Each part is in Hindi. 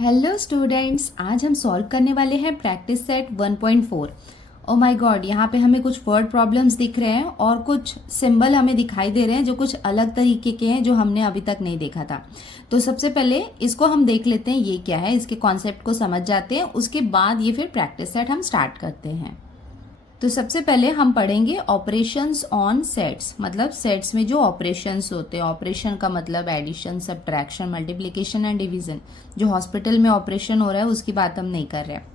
हेलो स्टूडेंट्स, आज हम सॉल्व करने वाले हैं practice set 1.4। Oh my God, यहाँ पे हमें कुछ वर्ड प्रॉब्लम्स दिख रहे हैं और कुछ सिंबल हमें दिखाई दे रहे हैं जो कुछ अलग तरीके के हैं जो हमने अभी तक नहीं देखा था। तो सबसे पहले इसको हम देख लेते हैं ये क्या है, इसके कॉन्सेप्ट को समझ जाते हैं, उसके बाद ये फिर प्रैक्टिस सेट हम स्टार्ट करते हैं। तो सबसे पहले हम पढ़ेंगे ऑपरेशंस ऑन सेट्स, मतलब सेट्स में जो ऑपरेशंस होते हैं। ऑपरेशन का मतलब addition, subtraction, multiplication and division. जो हॉस्पिटल में ऑपरेशन हो रहा है उसकी बात हम नहीं कर रहे हैं।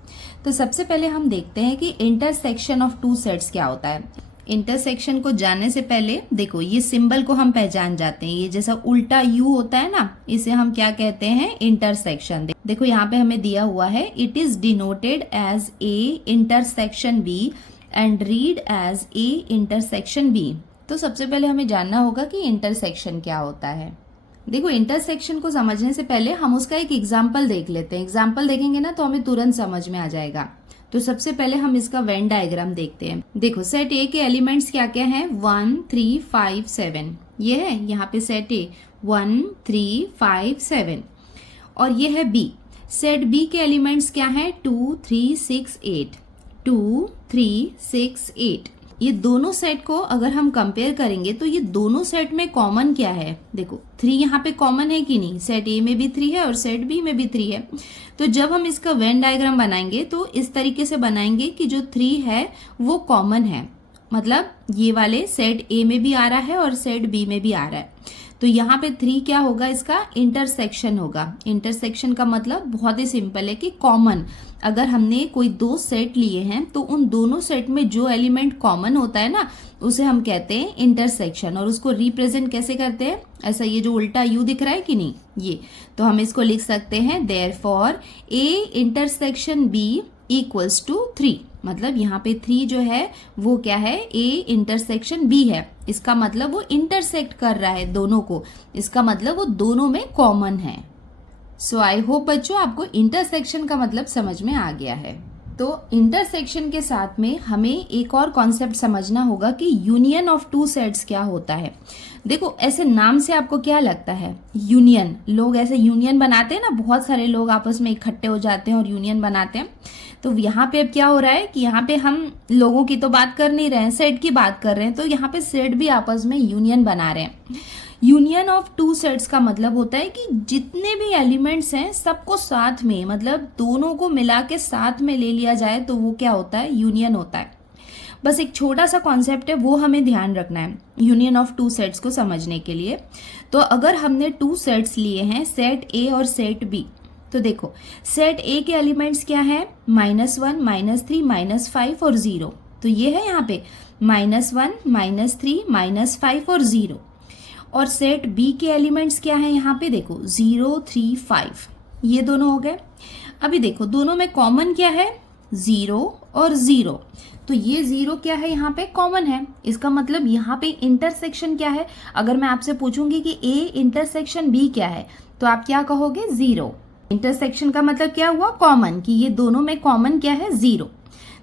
तो सबसे पहले हम देखते हैं कि इंटरसेक्शन ऑफ टू सेट्स क्या होता है। इंटरसेक्शन को जानने से पहले देखो, ये सिंबल को हम पहचान जाते हैं। ये जैसा उल्टा यू होता है ना, इसे हम क्या कहते हैं, इंटरसेक्शन। देखो यहाँ पे हमें दिया हुआ है, it is denoted as A intersection B and read as A intersection B. तो सबसे पहले हमें जानना होगा कि इंटरसेक्शन क्या होता है। देखो, इंटरसेक्शन को समझने से पहले हम उसका एक एग्जाम्पल देख लेते हैं। एग्जाम्पल देखेंगे ना तो हमें तुरंत समझ में आ जाएगा। तो सबसे पहले हम इसका वेन डायग्राम देखते हैं। देखो, सेट ए के एलिमेंट्स क्या क्या हैं, 1 3 5 7। ये है यहाँ पे सेट ए 1 3 5 7। और ये है बी। सेट बी के एलिमेंट्स क्या हैं, 2 3 6 8। 2 3 6 8। ये दोनों सेट को अगर हम कंपेयर करेंगे तो ये दोनों सेट में कॉमन क्या है। देखो 3 यहाँ पे कॉमन है कि नहीं, सेट ए में भी 3 है और सेट बी में भी 3 है। तो जब हम इसका वेन डायग्राम बनाएंगे तो इस तरीके से बनाएंगे कि जो 3 है वो कॉमन है, मतलब ये वाले सेट ए में भी आ रहा है और सेट बी में भी आ रहा है। तो यहाँ पे 3 क्या होगा, इसका इंटरसेक्शन होगा। इंटरसेक्शन का मतलब बहुत ही सिंपल है कि कॉमन। अगर हमने कोई दो सेट लिए हैं तो उन दोनों सेट में जो एलिमेंट कॉमन होता है ना, उसे हम कहते हैं इंटरसेक्शन। और उसको रिप्रेजेंट कैसे करते हैं, ऐसा ये जो उल्टा यू दिख रहा है कि नहीं, ये तो हम इसको लिख सकते हैं, therefore A intersection B equals to 3। मतलब यहाँ पे 3 जो है वो क्या है, ए इंटरसेक्शन बी है। इसका मतलब वो इंटरसेक्ट कर रहा है दोनों को, इसका मतलब वो दोनों में कॉमन है। सो आई होप बच्चों आपको इंटरसेक्शन का मतलब समझ में आ गया है। तो इंटरसेक्शन के साथ में हमें एक और कॉन्सेप्ट समझना होगा कि यूनियन ऑफ टू सेट्स क्या होता है। देखो, ऐसे नाम से आपको क्या लगता है, यूनियन। लोग ऐसे यूनियन बनाते हैं ना, बहुत सारे लोग आपस में इकट्ठे हो जाते हैं और यूनियन बनाते हैं। तो यहाँ पे अब क्या हो रहा है कि यहाँ पे हम लोगों की तो बात कर नहीं रहे हैं, सेट की बात कर रहे हैं। तो यहाँ पे सेट भी आपस में यूनियन बना रहे हैं। यूनियन ऑफ टू सेट्स का मतलब होता है कि जितने भी एलिमेंट्स हैं सबको साथ में, मतलब दोनों को मिला के साथ में ले लिया जाए तो वो क्या होता है, यूनियन होता है। बस एक छोटा सा कॉन्सेप्ट है, वो हमें ध्यान रखना है यूनियन ऑफ टू सेट्स को समझने के लिए। तो अगर हमने 2 सेट्स लिए हैं, सेट ए और सेट बी, तो देखो सेट ए के एलिमेंट्स क्या है, -1 -3 -5 और 0। तो ये है यहाँ पे -1 -3 -5 और 0। और सेट बी के एलिमेंट्स क्या है यहाँ पे, देखो 0 3 5। ये दोनों हो गए। अभी देखो दोनों में कॉमन क्या है, 0 और 0। तो ये 0 क्या है, यहाँ पे कॉमन है। इसका मतलब यहाँ पे इंटरसेक्शन क्या है। अगर मैं आपसे पूछूंगी कि ए इंटरसेक्शन बी क्या है, तो आप क्या कहोगे, 0। इंटरसेक्शन का मतलब क्या हुआ, कॉमन, कि ये दोनों में कॉमन क्या है, 0।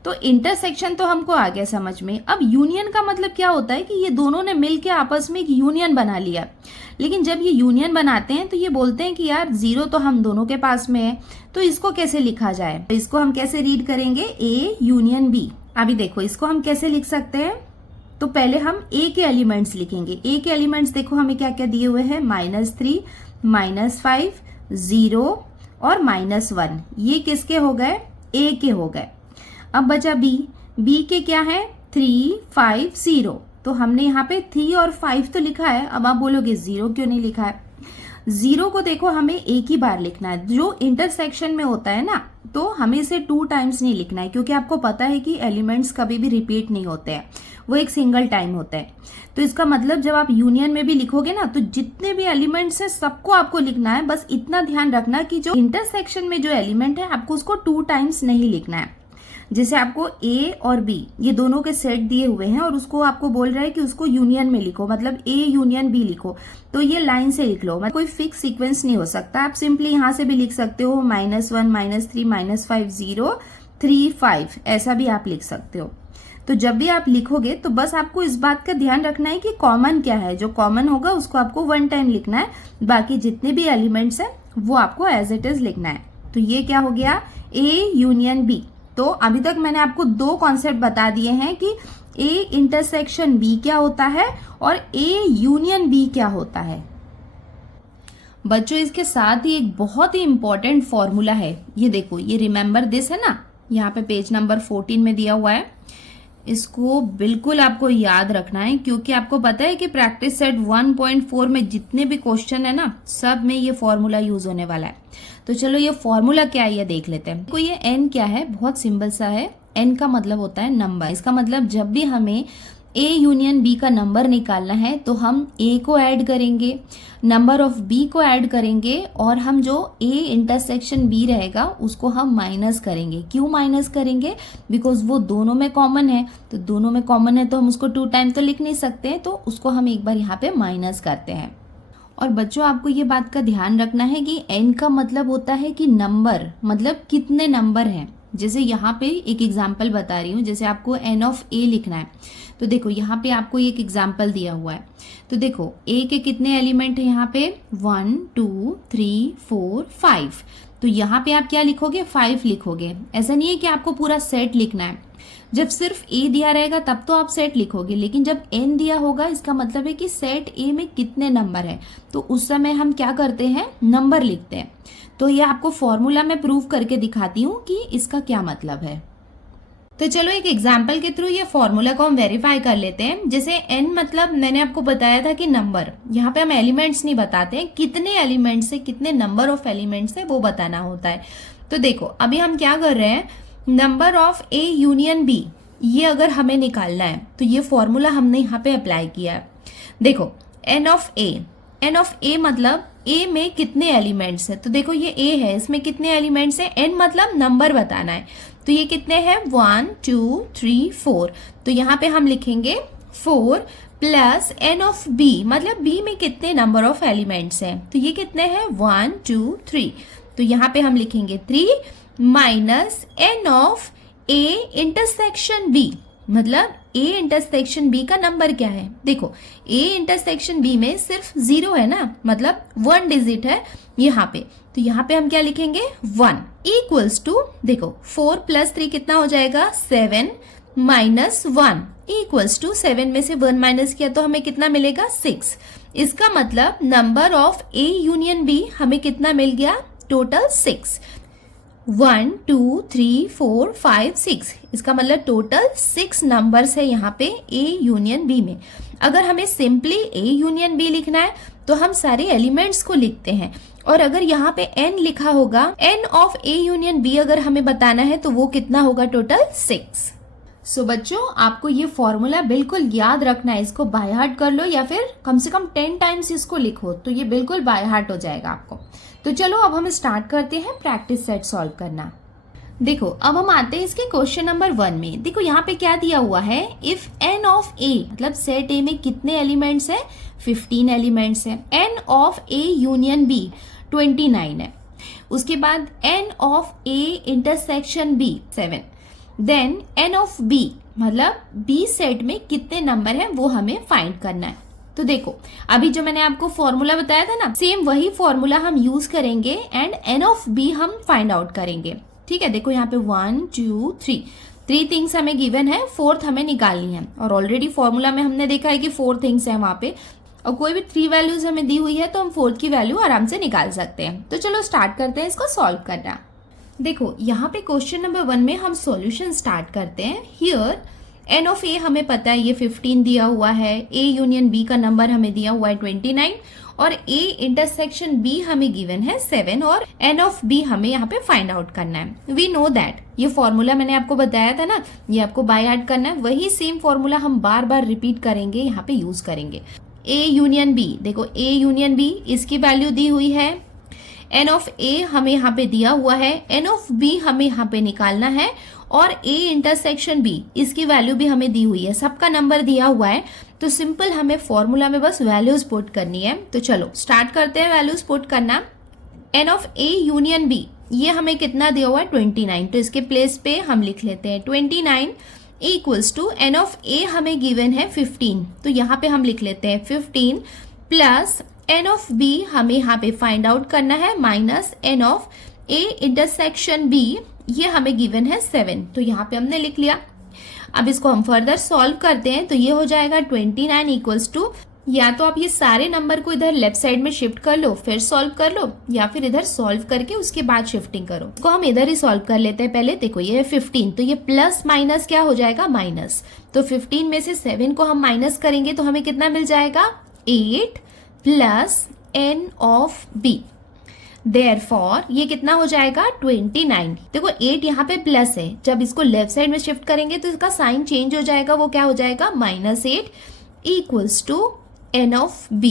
तो इंटरसेक्शन तो हमको आ गया समझ में। अब यूनियन का मतलब क्या होता है कि ये दोनों ने मिलके आपस में एक यूनियन बना लिया। लेकिन जब ये यूनियन बनाते हैं तो ये बोलते हैं कि यार 0 तो हम दोनों के पास में है, तो इसको कैसे लिखा जाए। तो इसको हम कैसे रीड करेंगे, ए यूनियन बी। अभी देखो इसको हम कैसे लिख सकते हैं। तो पहले हम ए के एलिमेंट्स लिखेंगे। ए के एलिमेंट्स देखो हमें क्या क्या दिए हुए हैं, -3 -5 0 और -1। ये किसके हो गए, ए के हो गए। अब बचा बी। बी के क्या है, 3 5 0। तो हमने यहाँ पे 3 और 5 तो लिखा है। अब आप बोलोगे 0 क्यों नहीं लिखा है। 0 को देखो हमें एक ही बार लिखना है। जो इंटरसेक्शन में होता है ना, तो हमें इसे 2 टाइम्स नहीं लिखना है, क्योंकि आपको पता है कि एलिमेंट्स कभी भी रिपीट नहीं होते हैं, वो एक सिंगल टाइम होता है। तो इसका मतलब जब आप यूनियन में भी लिखोगे ना, तो जितने भी एलिमेंट्स हैं सबको आपको लिखना है। बस इतना ध्यान रखना कि जो इंटरसेक्शन में जो एलिमेंट है आपको उसको 2 टाइम्स नहीं लिखना है। जैसे आपको ए और बी ये दोनों के सेट दिए हुए हैं और उसको आपको बोल रहा है कि उसको यूनियन में लिखो, मतलब ए यूनियन बी लिखो, तो ये लाइन से लिख लो। मतलब कोई फिक्स सीक्वेंस नहीं हो सकता। आप सिंपली यहाँ से भी लिख सकते हो, -1 -3 -5 0 3 5, ऐसा भी आप लिख सकते हो। तो जब भी आप लिखोगे तो बस आपको इस बात का ध्यान रखना है कि कॉमन क्या है। जो कॉमन होगा उसको आपको 1 टाइम लिखना है, बाकी जितने भी एलिमेंट्स हैं वो आपको एज इट इज लिखना है। तो ये क्या हो गया, ए यूनियन बी। तो अभी तक मैंने आपको दो कॉन्सेप्ट बता दिए हैं कि ए इंटरसेक्शन बी क्या होता है और ए यूनियन बी क्या होता है। बच्चों इसके साथ ही एक बहुत ही इंपॉर्टेंट फॉर्मूला है, ये देखो, ये रिमेंबर दिस है ना, यहाँ पे पेज नंबर 14 में दिया हुआ है। इसको बिल्कुल आपको याद रखना है, क्योंकि आपको पता है कि प्रैक्टिस सेट 1.4 में जितने भी क्वेश्चन है ना, सब में ये फॉर्मूला यूज होने वाला है। तो चलो ये फॉर्मूला क्या है ये देख लेते हैं। तो ये एन क्या है, बहुत सिंपल सा है। एन का मतलब होता है नंबर। इसका मतलब जब भी हमें ए यूनियन बी का नंबर निकालना है तो हम ए को ऐड करेंगे, नंबर ऑफ बी को ऐड करेंगे, और हम जो ए इंटरसेक्शन बी रहेगा उसको हम माइनस करेंगे। क्यों माइनस करेंगे? बिकॉज वो दोनों में कॉमन है, तो दोनों में कॉमन है तो हम उसको 2 टाइम तो लिख नहीं सकते, तो उसको हम एक बार यहाँ पे माइनस करते हैं। और बच्चों आपको ये बात का ध्यान रखना है कि एन का मतलब होता है कि नंबर, मतलब कितने नंबर हैं। जैसे यहाँ पे एक एग्जाम्पल बता रही हूँ, जैसे आपको एन ऑफ ए लिखना है, तो देखो यहाँ पे आपको एक एग्जाम्पल दिया हुआ है। तो देखो ए के कितने एलिमेंट है यहाँ पे, 1 2 3 4 5। तो यहाँ पे आप क्या लिखोगे, 5 लिखोगे। ऐसा नहीं है कि आपको पूरा सेट लिखना है। जब सिर्फ ए दिया रहेगा तब तो आप सेट लिखोगे, लेकिन जब एन दिया होगा इसका मतलब है कि सेट ए में कितने नंबर है, तो उस समय हम क्या करते हैं, नंबर लिखते हैं। तो ये आपको फॉर्मूला में प्रूव करके दिखाती हूँ कि इसका क्या मतलब है। तो चलो एक एग्जाम्पल के थ्रू ये फॉर्मूला को हम वेरीफाई कर लेते हैं। जैसे एन मतलब मैंने आपको बताया था कि नंबर, यहाँ पे हम एलिमेंट्स नहीं बताते हैं, कितने एलिमेंट्स है, कितने नंबर ऑफ एलिमेंट्स है वो बताना होता है। तो देखो अभी हम क्या कर रहे हैं, number of A union B, ये अगर हमें निकालना है तो ये फॉर्मूला हमने यहाँ पे अप्लाई किया है। देखो एन ऑफ ए मतलब ए में कितने एलिमेंट्स है, तो देखो ये ए है, इसमें कितने एलिमेंट्स है, एन मतलब नंबर बताना है, तो ये कितने हैं, 1 2 3 4। तो यहाँ पे हम लिखेंगे 4 प्लस एन ऑफ बी, मतलब बी में कितने नंबर ऑफ एलिमेंट्स हैं, तो ये कितने हैं, 1 2 3। तो यहाँ पे हम लिखेंगे 3 minus n of A intersection B, मतलब ए इंटरसेक्शन बी का नंबर क्या है। देखो ए इंटरसेक्शन बी में सिर्फ 0 है ना, मतलब 1 डिजिट है यहाँ पे, तो यहाँ पे हम क्या लिखेंगे, 1 इक्वल्स टू, देखो 4 प्लस 3 कितना हो जाएगा, 7 माइनस 1 इक्वल्स टू, 7 में से 1 माइनस किया तो हमें कितना मिलेगा, 6। इसका मतलब number of A union B हमें कितना मिल गया, टोटल 6। 1 2 3 4 5 6, इसका मतलब टोटल 6 नंबर्स है यहाँ पे ए यूनियन बी में। अगर हमें सिंपली ए यूनियन बी लिखना है तो हम सारे एलिमेंट्स को लिखते हैं, और अगर यहाँ पे एन लिखा होगा, n of A union B अगर हमें बताना है तो वो कितना होगा, टोटल 6। सो बच्चों आपको ये फॉर्मूला बिल्कुल याद रखना है, इसको बाय हार्ट कर लो या फिर कम से कम 10 टाइम्स इसको लिखो, तो ये बिल्कुल बाय हार्ट हो जाएगा आपको। तो चलो अब हम स्टार्ट करते हैं प्रैक्टिस सेट सॉल्व करना। देखो अब हम आते हैं इसके क्वेश्चन नंबर 1 में। देखो यहाँ पे क्या दिया हुआ है, इफ एन ऑफ ए, मतलब सेट ए में कितने एलिमेंट्स है, 15 एलिमेंट्स है। N of A union B 29 है। उसके बाद n of A intersection B 7। Then n of B, मतलब बी सेट में कितने नंबर है वो हमें फाइंड करना है। तो देखो अभी जो मैंने आपको फॉर्मूला बताया था ना, सेम वही फॉर्मूला हम यूज करेंगे एंड एन ऑफ बी हम फाइंड आउट करेंगे। ठीक है, देखो यहाँ पे 1 2 3 थिंग्स हमें गिवन है, 4th हमें निकालनी है, और ऑलरेडी फॉर्मूला में हमने देखा है कि 4 थिंग्स है वहां पे, और कोई भी 3 वैल्यूज हमें दी हुई है तो हम 4th की वैल्यू आराम से निकाल सकते हैं। तो चलो स्टार्ट करते हैं इसको सॉल्व करना। देखो यहाँ पे क्वेश्चन नंबर 1 में हम सॉल्यूशन स्टार्ट करते हैं। हियर एन ऑफ ए हमें पता है ये 15 दिया हुआ है, ए यूनियन बी का नंबर हमें दिया हुआ है 29, और ए इंटरसेक्शन बी हमें गिवन है 7, और एन ऑफ बी हमें यहाँ पे फाइंड आउट करना है। वी नो दैट, ये फॉर्मूला मैंने आपको बताया था ना, ये आपको बाय हार्ट करना है, वही सेम फॉर्मूला हम बार बार रिपीट करेंगे, यहाँ पे यूज करेंगे। ए यूनियन बी, देखो ए यूनियन बी, इसकी वैल्यू दी हुई है, एन ऑफ ए हमें यहाँ पे दिया हुआ है, एन ऑफ बी हमें यहाँ पे निकालना है, और ए इंटरसेक्शन बी इसकी वैल्यू भी हमें दी हुई है, सबका नंबर दिया हुआ है। तो सिंपल हमें फॉर्मूला में बस वैल्यूज पुट करनी है। तो चलो स्टार्ट करते हैं वैल्यूज पुट करना। N of A union B, ये हमें कितना दिया हुआ है, 29, तो इसके प्लेस पे हम लिख लेते हैं 29 इक्वल्स टू एन ऑफ ए हमें गिवन है 15, तो यहाँ पे हम लिख लेते हैं 15 प्लस एन ऑफ बी हमें यहाँ पे फाइंड आउट करना है minus n of A intersection B ये हमें गिवन है 7, तो यहाँ पे हमने लिख लिया। अब इसको हम फर्दर सॉल्व करते हैं तो ये हो जाएगा 29 इक्वल्स टू, या तो आप ये सारे नंबर को इधर लेफ्ट साइड में शिफ्ट कर लो फिर सॉल्व कर लो, या फिर इधर सॉल्व करके उसके बाद शिफ्टिंग करो। इसको हम इधर ही सॉल्व कर लेते हैं पहले। देखो ये है 15, तो ये प्लस माइनस क्या हो जाएगा, माइनस। तो 15 में से 7 को हम माइनस करेंगे तो हमें कितना मिल जाएगा, 8 plus n of b। Therefore ये कितना हो जाएगा, 29। देखो 8 यहाँ पे प्लस है, जब इसको लेफ्ट साइड में शिफ्ट करेंगे तो इसका साइन चेंज हो जाएगा, वो क्या हो जाएगा, -8 equals to n of b।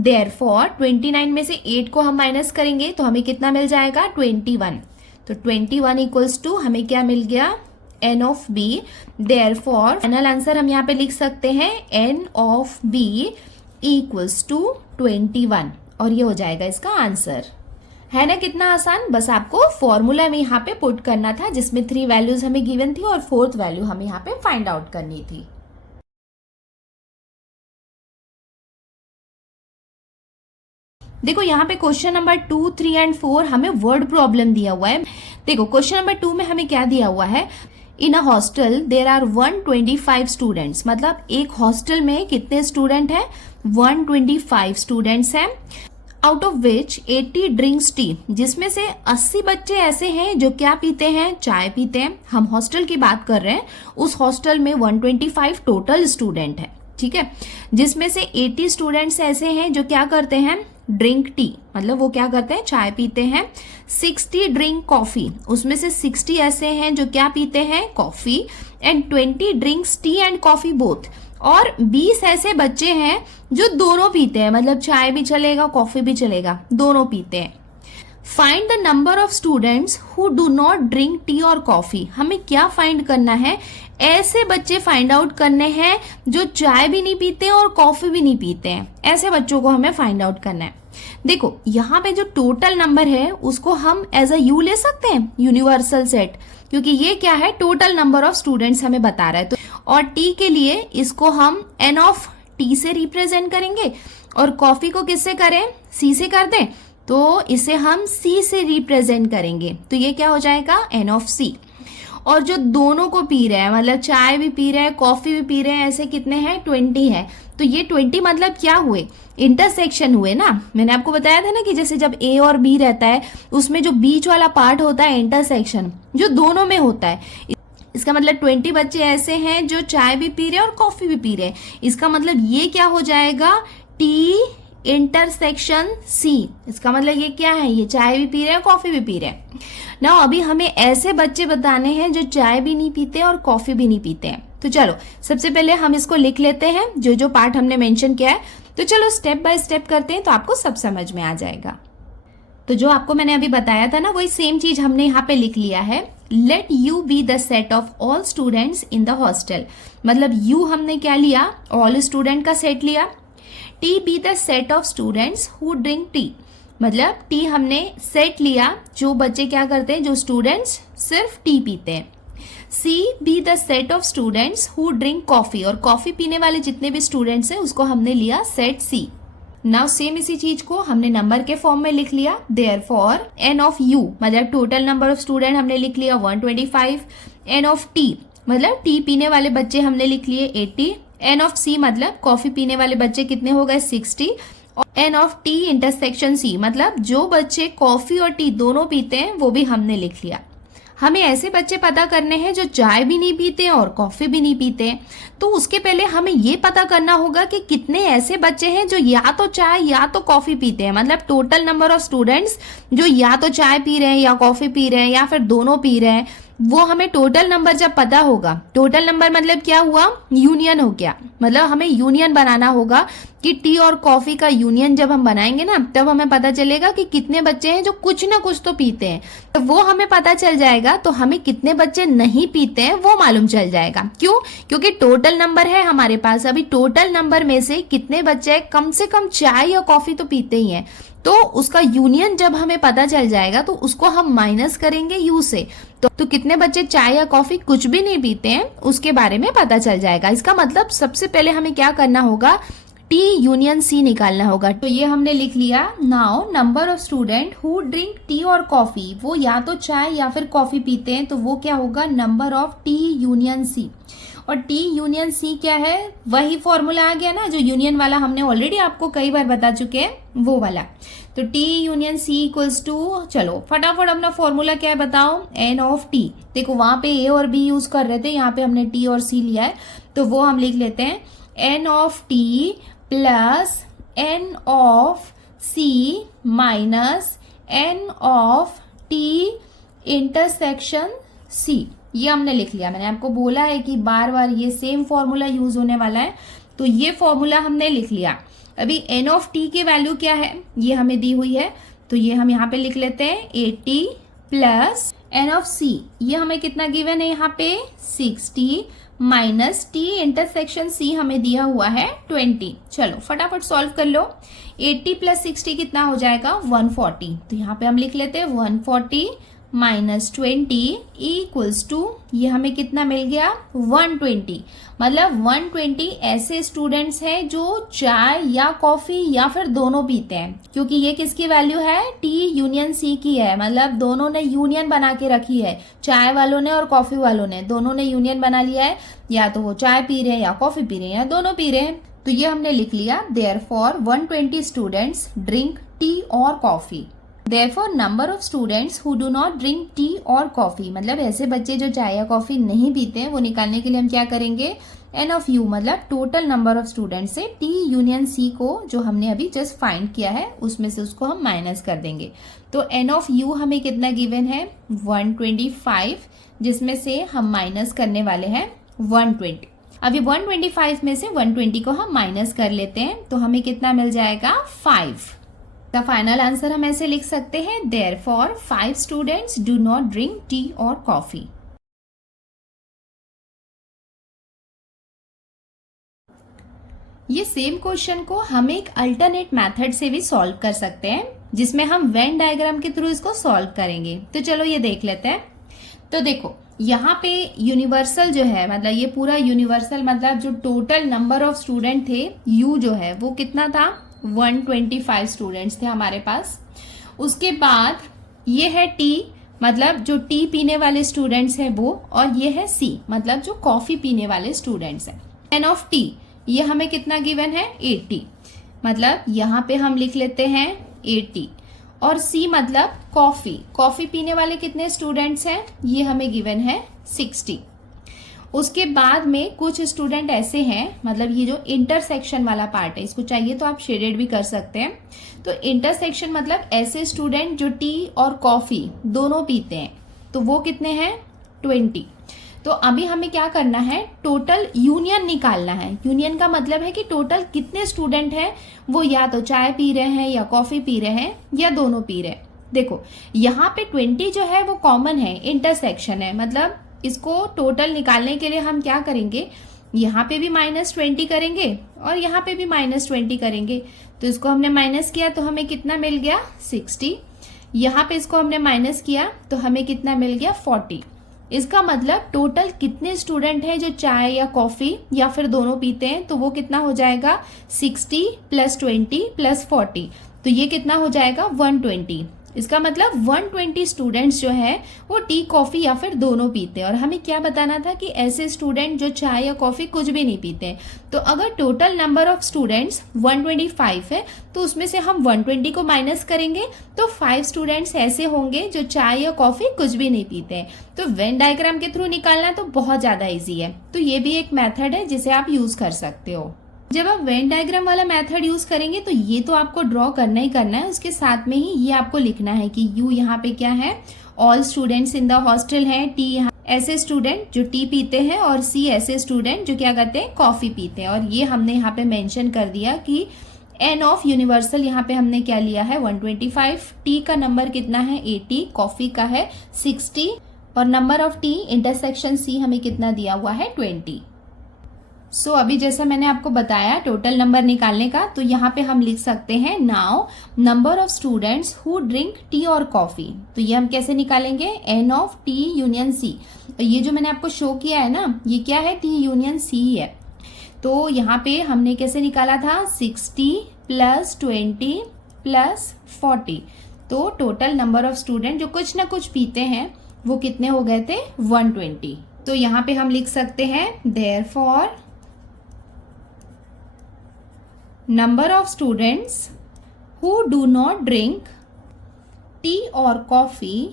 Therefore 29 में से 8 को हम माइनस करेंगे तो हमें कितना मिल जाएगा, 21। तो 21 इक्वल्स टू हमें क्या मिल गया, n of b। Therefore final answer हम यहाँ पे लिख सकते हैं n of b equals to 21, और ये हो जाएगा इसका आंसर। है ना कितना आसान, बस आपको फॉर्मूला में यहाँ पे पुट करना था जिसमें 3 वैल्यूज हमें गिवन थी और 4th वैल्यू हमें यहाँ पे फाइंड आउट करनी थी। देखो यहाँ पे क्वेश्चन नंबर 2, 3 एंड 4 हमें वर्ड प्रॉब्लम दिया हुआ है। देखो क्वेश्चन नंबर 2 में हमें क्या दिया हुआ है, in a hostel there are 125 students, मतलब एक हॉस्टल में कितने स्टूडेंट हैं, 125 स्टूडेंट्स हैं। Out of which 80 drinks T, जिसमें से 80 बच्चे ऐसे हैं जो क्या पीते हैं, चाय पीते हैं। हम हॉस्टल की बात कर रहे हैं, उस हॉस्टल में 125 टोटल स्टूडेंट है, ठीक है, जिसमें से 80 स्टूडेंट्स ऐसे हैं जो क्या करते हैं, ड्रिंक टी, मतलब वो क्या करते हैं, चाय पीते हैं। 60 ड्रिंक कॉफी, उसमें से 60 ऐसे हैं जो क्या पीते हैं, coffee. And 20 drinks T and coffee both, और 20 ऐसे बच्चे हैं जो दोनों पीते हैं, मतलब चाय भी चलेगा कॉफी भी चलेगा, दोनों पीते हैं। Find the number of students who do not drink tea और कॉफी। हमें क्या फाइंड करना है, ऐसे बच्चे फाइंड आउट करने हैं जो चाय भी नहीं पीते और कॉफी भी नहीं पीते हैं, ऐसे बच्चों को हमें फाइंड आउट करना है। देखो यहाँ पे जो टोटल नंबर है उसको हम एज अ यू ले सकते हैं, यूनिवर्सल सेट, क्योंकि ये क्या है, टोटल नंबर ऑफ स्टूडेंट्स हमें बता रहा है। तो और टी के लिए इसको हम n ऑफ टी से रिप्रेजेंट करेंगे, और कॉफी को किससे करें, c से कर दें तो इसे हम c से रिप्रेजेंट करेंगे, तो ये क्या हो जाएगा, n ऑफ c। और जो दोनों को पी रहे हैं, मतलब चाय भी पी रहे हैं कॉफी भी पी रहे हैं, ऐसे कितने हैं, 20 है। तो ये 20 मतलब क्या हुए, इंटरसेक्शन हुए ना। मैंने आपको बताया था ना कि जैसे जब ए और बी रहता है उसमें जो बीच वाला पार्ट होता है इंटरसेक्शन, जो दोनों में होता है। इसका मतलब 20 बच्चे ऐसे हैं जो चाय भी पी रहे हैं और कॉफी भी पी रहे हैं। इसका मतलब ये क्या हो जाएगा, टी इंटरसेक्शन सी। इसका मतलब ये क्या है, ये चाय भी पी रहे हैं कॉफी भी पी रहे हैं ना। अभी हमें ऐसे बच्चे बताने हैं जो चाय भी नहीं पीते और कॉफी भी नहीं पीते हैं। तो चलो सबसे पहले हम इसको लिख लेते हैं, जो जो पार्ट हमने मेंशन किया है। तो चलो स्टेप बाय स्टेप करते हैं तो आपको सब समझ में आ जाएगा। तो जो आपको मैंने अभी बताया था ना, वही सेम चीज हमने यहाँ पे लिख लिया है। Late U be the set of all students in the hostel, मतलब यू हमने क्या लिया, ऑल स्टूडेंट का सेट लिया। T B the set of students who drink T, मतलब टी हमने सेट लिया जो बच्चे क्या करते हैं, जो स्टूडेंट्स सिर्फ टी पीते हैं। C be the set of students who drink coffee, और कॉफी पीने वाले जितने भी स्टूडेंट्स हैं उसको हमने लिया सेट सी। नाउ सेम इसी चीज को हमने नंबर के फॉर्म में लिख लिया। देयरफॉर एन ऑफ यू, मतलब टोटल नंबर ऑफ स्टूडेंट हमने लिख लिया 125। एन ऑफ टी, मतलब टी पीने वाले बच्चे हमने लिख लिए 80। एन ऑफ सी, मतलब कॉफी पीने वाले बच्चे कितने हो गए, 60। और n of T intersection C, मतलब जो बच्चे कॉफी और टी दोनों पीते हैं वो भी हमने लिख लिया। हमें ऐसे बच्चे पता करने हैं जो चाय भी नहीं पीते और कॉफी भी नहीं पीते। तो उसके पहले हमें ये पता करना होगा कि कितने ऐसे बच्चे हैं जो या तो चाय या तो कॉफी पीते हैं, मतलब टोटल नंबर ऑफ स्टूडेंट्स जो या तो चाय पी रहे हैं या कॉफी पी रहे हैं या फिर दोनों पी रहे हैं। वो हमें टोटल नंबर जब पता होगा, टोटल नंबर मतलब क्या हुआ, यूनियन हो गया, मतलब हमें यूनियन बनाना होगा कि टी और कॉफी का यूनियन जब हम बनाएंगे ना, तब हमें पता चलेगा कि कितने बच्चे हैं जो कुछ ना कुछ तो पीते हैं। तो वो हमें पता चल जाएगा, तो हमें कितने बच्चे नहीं पीते हैं वो मालूम चल जाएगा। क्यों, क्योंकि टोटल नंबर है हमारे पास। अभी टोटल नंबर में से कितने बच्चे कम से कम चाय या कॉफी तो पीते ही हैं, तो उसका यूनियन जब हमें पता चल जाएगा तो उसको हम माइनस करेंगे यू से। तो कितने बच्चे चाय या कॉफी कुछ भी नहीं पीते हैं उसके बारे में पता चल जाएगा। इसका मतलब सबसे पहले हमें क्या करना होगा, टी यूनियन सी निकालना होगा। तो ये हमने लिख लिया। Now number of student who drink tea और कॉफी, वो या तो चाय या फिर कॉफी पीते हैं, तो वो क्या होगा, number of T union C. और टी यूनियन सी क्या है, वही फॉर्मूला आ गया ना जो यूनियन वाला हमने ऑलरेडी आपको कई बार बता चुके हैं, वो वाला। तो T union C equals to, चलो फटाफट अपना फॉर्मूला क्या है बताओ, एन ऑफ टी। देखो वहां पे ए और बी यूज कर रहे थे, यहाँ पे हमने टी और सी लिया है, तो वो हम लिख लेते हैं n of T plus n of C minus n of T intersection C. ये हमने लिख लिया। मैंने आपको बोला है कि बार बार ये सेम फॉर्मूला यूज होने वाला है, तो ये फॉर्मूला हमने लिख लिया। अभी एन ऑफ टी की वैल्यू क्या है, ये हमें दी हुई है, तो ये हम यहाँ पे लिख लेते हैं 80 प्लस एन ऑफ सी, ये हमें कितना गिवन है यहाँ पे 60 माइनस टी इंटरसेक्शन सी हमें दिया हुआ है 20। चलो फटाफट सॉल्व कर लो। 80 प्लस 60 कितना हो जाएगा 140, तो यहाँ पे हम लिख लेते हैं 140 माइनस 20 इक्वल्स टू, ये हमें कितना मिल गया 120। मतलब 120 ऐसे स्टूडेंट्स हैं जो चाय या कॉफी या फिर दोनों पीते हैं, क्योंकि ये किसकी वैल्यू है, टी यूनियन सी की है। मतलब दोनों ने यूनियन बना के रखी है, चाय वालों ने और कॉफी वालों ने, दोनों ने यूनियन बना लिया है, या तो वो चाय पी रहे हैं या कॉफी पी रहे हैं या दोनों पी रहे हैं। तो ये हमने लिख लिया, देयरफॉर 120 स्टूडेंट्स ड्रिंक टी और coffee. Therefore, number of students who do not drink tea और कॉफी, मतलब ऐसे बच्चे जो चाय या कॉफी नहीं पीते हैं, वो निकालने के लिए हम क्या करेंगे, एन ऑफ यू मतलब टोटल नंबर ऑफ स्टूडेंट से टी यूनियन सी को जो हमने अभी जस्ट फाइंड किया है उसमें से उसको हम माइनस कर देंगे। तो एन ऑफ यू हमें कितना गिवन है 125, जिसमें से हम माइनस करने वाले हैं 120। अभी 125 में से 120 को हम माइनस कर लेते हैं, तो हमें कितना मिल जाएगा 5। द फाइनल आंसर हम ऐसे लिख सकते हैं, therefore 5 students do not drink tea और कॉफी। ये सेम क्वेश्चन को हम एक अल्टरनेट मेथड से भी सॉल्व कर सकते हैं, जिसमें हम वेन डायग्राम के थ्रू इसको सॉल्व करेंगे। तो चलो ये देख लेते हैं। तो देखो यहाँ पे यूनिवर्सल जो है, मतलब ये पूरा यूनिवर्सल मतलब जो टोटल नंबर ऑफ स्टूडेंट थे, यू जो है वो कितना था 125 स्टूडेंट्स थे हमारे पास। उसके बाद ये है टी, मतलब जो टी पीने वाले स्टूडेंट्स हैं वो, और ये है सी मतलब जो कॉफी पीने वाले स्टूडेंट्स हैं। एन ऑफ टी ये हमें कितना गिवन है 80, मतलब यहाँ पे हम लिख लेते हैं 80, और सी मतलब कॉफी पीने वाले कितने स्टूडेंट्स हैं, ये हमें गिवन है 60। उसके बाद में कुछ स्टूडेंट ऐसे हैं, मतलब ये जो इंटरसेक्शन वाला पार्ट है, इसको चाहिए तो आप शेडेड भी कर सकते हैं। तो इंटरसेक्शन मतलब ऐसे स्टूडेंट जो टी और कॉफी दोनों पीते हैं, तो वो कितने हैं 20। तो अभी हमें क्या करना है, टोटल यूनियन निकालना है। यूनियन का मतलब है कि टोटल कितने स्टूडेंट हैं वो या तो चाय पी रहे हैं या कॉफी पी रहे हैं या दोनों पी रहे हैं। देखो यहाँ पे 20 जो है वो कॉमन है, इंटरसेक्शन है, मतलब इसको टोटल निकालने के लिए हम क्या करेंगे, यहाँ पे भी -20 करेंगे और यहाँ पे भी -20 करेंगे। तो इसको हमने माइनस किया तो हमें कितना मिल गया 60, यहाँ पे इसको हमने माइनस किया तो हमें कितना मिल गया 40। इसका मतलब टोटल कितने स्टूडेंट हैं जो चाय या कॉफी या फिर दोनों पीते हैं, तो वो कितना हो जाएगा 60 + 20 + 40, तो ये कितना हो जाएगा 120। इसका मतलब 120 स्टूडेंट्स जो है वो टी कॉफी या फिर दोनों पीते हैं। और हमें क्या बताना था कि ऐसे स्टूडेंट जो चाय या कॉफी कुछ भी नहीं पीते हैं। तो अगर टोटल नंबर ऑफ स्टूडेंट्स 125 है तो उसमें से हम 120 को माइनस करेंगे तो 5 स्टूडेंट्स ऐसे होंगे जो चाय या कॉफी कुछ भी नहीं पीते हैं। तो वेन डायग्राम के थ्रू निकालना तो बहुत ज्यादा ईजी है। तो ये भी एक मेथड है जिसे आप यूज कर सकते हो। जब आप वेन डायग्राम वाला मेथड यूज करेंगे तो ये तो आपको ड्रॉ करना ही करना है, उसके साथ में ही ये आपको लिखना है कि यू यहाँ पे क्या है, all students in the hostel है, टी यहाँ ऐसे स्टूडेंट जो टी पीते हैं और सी ऐसे स्टूडेंट जो क्या करते हैं कॉफी पीते हैं। और ये हमने यहाँ पे मेंशन कर दिया कि एन ऑफ यूनिवर्सल यहाँ पे हमने क्या लिया है 125, टी का नंबर कितना है 80, कॉफी का है 60 और number of T intersection C हमें कितना दिया हुआ है 20। सो अभी जैसा मैंने आपको बताया टोटल नंबर निकालने का, तो यहाँ पे हम लिख सकते हैं now number of students who drink tea और कॉफी। तो ये हम कैसे निकालेंगे, n of T union C. तो ये जो मैंने आपको शो किया है ना, ये क्या है टी यूनियन सी है। तो यहाँ पे हमने कैसे निकाला था 60 प्लस 20 प्लस 40, तो टोटल नंबर ऑफ स्टूडेंट जो कुछ ना कुछ पीते हैं वो कितने हो गए थे 120। तो यहाँ पे हम लिख सकते हैं therefore number of students who do not drink tea और कॉफी,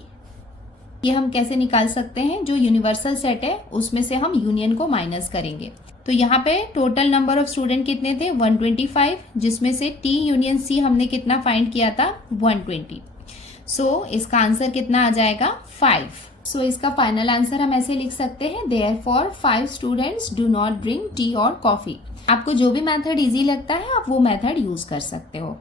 ये हम कैसे निकाल सकते हैं, जो यूनिवर्सल सेट है उसमें से हम यूनियन को माइनस करेंगे। तो यहाँ पे टोटल नंबर ऑफ स्टूडेंट कितने थे 125, जिसमें से टी यूनियन सी हमने कितना फाइंड किया था 120। सो इसका आंसर कितना आ जाएगा 5। सो इसका फाइनल आंसर हम ऐसे लिख सकते हैं therefore 5 students do not drink tea और कॉफी। आपको जो भी मेथड इजी लगता है आप वो मेथड यूज कर सकते हो।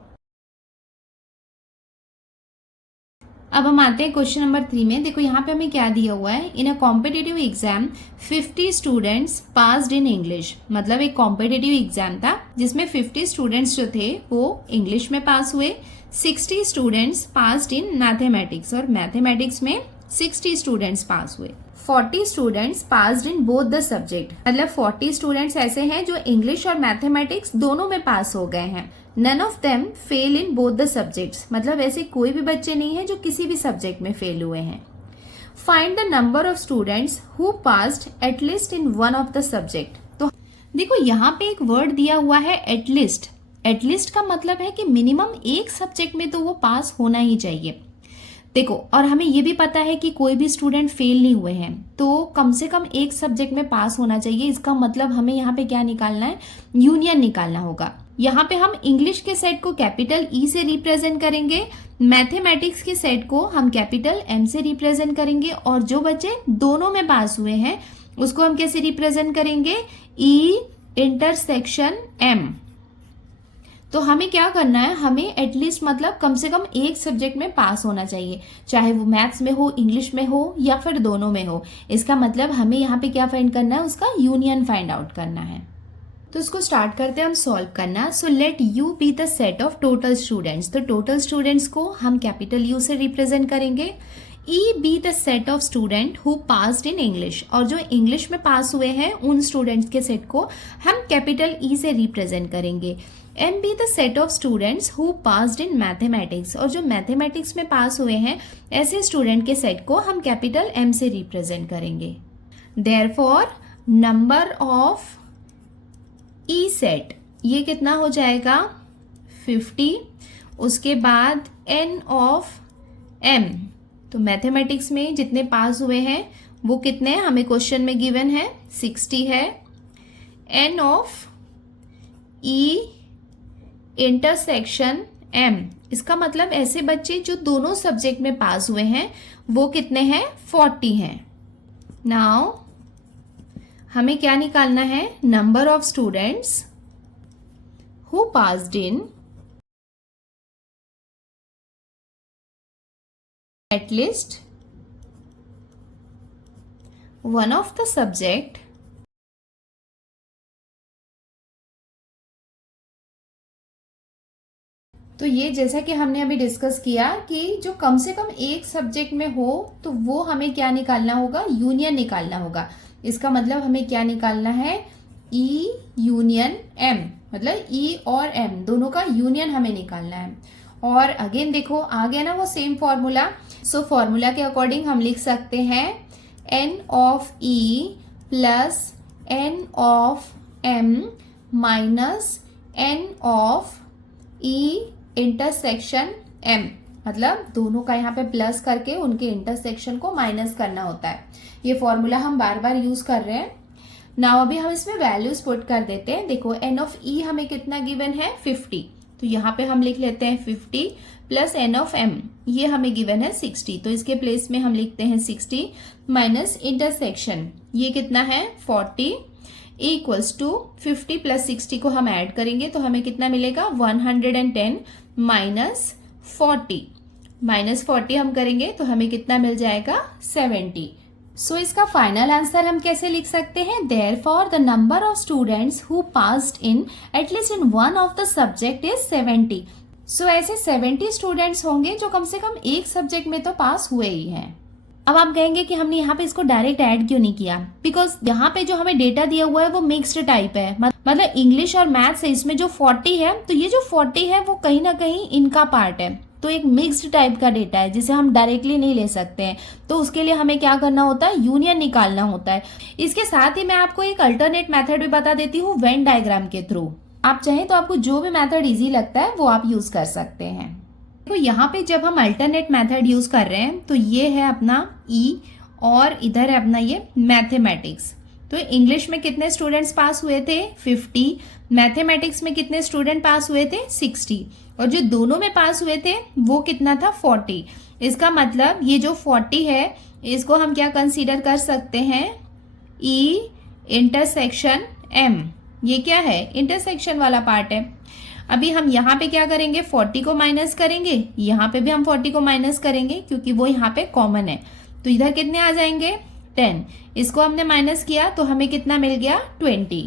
अब हम आते हैं क्वेश्चन नंबर 3 में। देखो यहाँ पे हमें क्या दिया हुआ है, in a competitive exam 50 students passed in English. मतलब एक कॉम्पिटिटिव एग्जाम था जिसमें 50 स्टूडेंट्स जो थे वो इंग्लिश में पास हुए, 60 स्टूडेंट्स पास्ड इन मैथमेटिक्स, और मैथमेटिक्स में 60 स्टूडेंट्स पास हुए। 40 students passed in both the subject, मतलब 40 स्टूडेंट्स ऐसे हैं जो इंग्लिश और मैथमेटिक्स दोनों में पास हो गए हैं। None of them fail in both the subjects, मतलब ऐसे कोई भी बच्चे नहीं है जो किसी भी सब्जेक्ट में फेल हुए हैं। Find the number of students who passed at least in one of the subject. तो देखो यहाँ पे एक वर्ड दिया हुआ है एटलीस्ट। एटलीस्ट का मतलब है कि मिनिमम एक सब्जेक्ट में तो वो पास होना ही चाहिए। देखो, और हमें ये भी पता है कि कोई भी स्टूडेंट फेल नहीं हुए हैं, तो कम से कम एक सब्जेक्ट में पास होना चाहिए। इसका मतलब हमें यहाँ पे क्या निकालना है, यूनियन निकालना होगा। यहाँ पे हम इंग्लिश के सेट को कैपिटल ई से रिप्रेजेंट करेंगे, मैथमेटिक्स के सेट को हम कैपिटल एम से रिप्रेजेंट करेंगे, और जो बच्चे दोनों में पास हुए हैं उसको हम कैसे रिप्रेजेंट करेंगे, ई इंटरसेक्शन एम। तो हमें क्या करना है, हमें एटलीस्ट मतलब कम से कम एक सब्जेक्ट में पास होना चाहिए, चाहे वो मैथ्स में हो, इंग्लिश में हो, या फिर दोनों में हो। इसका मतलब हमें यहाँ पे क्या फाइंड करना है, उसका यूनियन फाइंड आउट करना है। तो इसको स्टार्ट करते हैं हम सॉल्व करना। So let U be the set of total students. तो टोटल स्टूडेंट्स को हम कैपिटल यू से रिप्रेजेंट करेंगे। E B the set of student who passed in English, और जो इंग्लिश में पास हुए हैं उन स्टूडेंट्स के सेट को हम कैपिटल ई से रिप्रेजेंट करेंगे। M be the set of students who passed in mathematics, और जो मैथमेटिक्स में पास हुए हैं ऐसे स्टूडेंट के सेट को हम कैपिटल एम से रिप्रेजेंट करेंगे। Therefore number of E set, ये कितना हो जाएगा 50। उसके बाद एन ऑफ एम, तो मैथमेटिक्स में जितने पास हुए हैं वो कितने, हमें क्वेश्चन में गिवन है 60 है। N of E intersection M, इसका मतलब ऐसे बच्चे जो दोनों सब्जेक्ट में पास हुए हैं वो कितने हैं 40 हैं। नाउ हमें क्या निकालना है, number of students who passed in at least one of the subject तो ये जैसा कि हमने अभी डिस्कस किया कि जो कम से कम एक सब्जेक्ट में हो तो वो हमें क्या निकालना होगा, यूनियन निकालना होगा। इसका मतलब हमें क्या निकालना है, ई यूनियन एम, मतलब ई और एम दोनों का यूनियन हमें निकालना है। और अगेन देखो आ गया ना वो सेम फॉर्मूला। सो फॉर्मूला के अकॉर्डिंग हम लिख सकते हैं n of E plus n of M minus n of E intersection M, मतलब दोनों का यहाँ पे प्लस करके उनके इंटरसेक्शन को माइनस करना होता है। ये फॉर्मूला हम बार बार यूज कर रहे हैं। नाउ अभी हम इसमें वैल्यूज पुट कर देते हैं। देखो एन ऑफ ई हमें कितना गिवन है 50, तो यहाँ पे हम लिख लेते हैं 50 प्लस एन ऑफ एम, ये हमें गिवन है 60, तो इसके प्लेस में हम लिखते हैं 60 माइनस इंटरसेक्शन, ये कितना है 40 इक्वल्स टू 50 प्लस 60 को हम ऐड करेंगे तो हमें कितना मिलेगा 110 माइनस 40 हम करेंगे तो हमें कितना मिल जाएगा 70। सो इसका फाइनल आंसर हम कैसे लिख सकते हैं, therefore the number of students who passed in at least in one of the subject is 70। सो ऐसे 70 स्टूडेंट्स होंगे जो कम से कम एक सब्जेक्ट में तो पास हुए ही हैं। अब आप कहेंगे कि हमने यहाँ पे इसको डायरेक्ट ऐड क्यों नहीं किया, बिकॉज यहाँ पे जो हमें डेटा दिया हुआ है वो मिक्स्ड टाइप है, मतलब इंग्लिश और मैथ्स है, इसमें जो 40 है तो ये जो 40 है वो कहीं ना कहीं इनका पार्ट है, तो एक मिक्स्ड टाइप का डेटा है जिसे हम डायरेक्टली नहीं ले सकते हैं, तो उसके लिए हमें क्या करना होता है, यूनियन निकालना होता है। इसके साथ ही मैं आपको एक अल्टरनेट मेथड भी बता देती हूँ वेन डायग्राम के थ्रू। आप चाहें तो आपको जो भी मेथड इजी लगता है वो आप यूज कर सकते हैं। तो यहाँ पे जब हम अल्टरनेट मेथड यूज कर रहे हैं तो ये है अपना ई और इधर है अपना ये मैथमेटिक्स। तो इंग्लिश में कितने स्टूडेंट्स पास हुए थे 50, मैथमेटिक्स में कितने स्टूडेंट पास हुए थे 60, और जो दोनों में पास हुए थे वो कितना था 40। इसका मतलब ये जो 40 है इसको हम क्या कंसीडर कर सकते हैं, ई इंटरसेक्शन एम, ये क्या है इंटरसेक्शन वाला पार्ट है। अभी हम यहाँ पे क्या करेंगे, 40 को माइनस करेंगे, यहाँ पे भी हम 40 को माइनस करेंगे क्योंकि वो यहाँ पे कॉमन है, तो इधर कितने आ जाएंगे 10, इसको हमने माइनस किया तो हमें कितना मिल गया 20।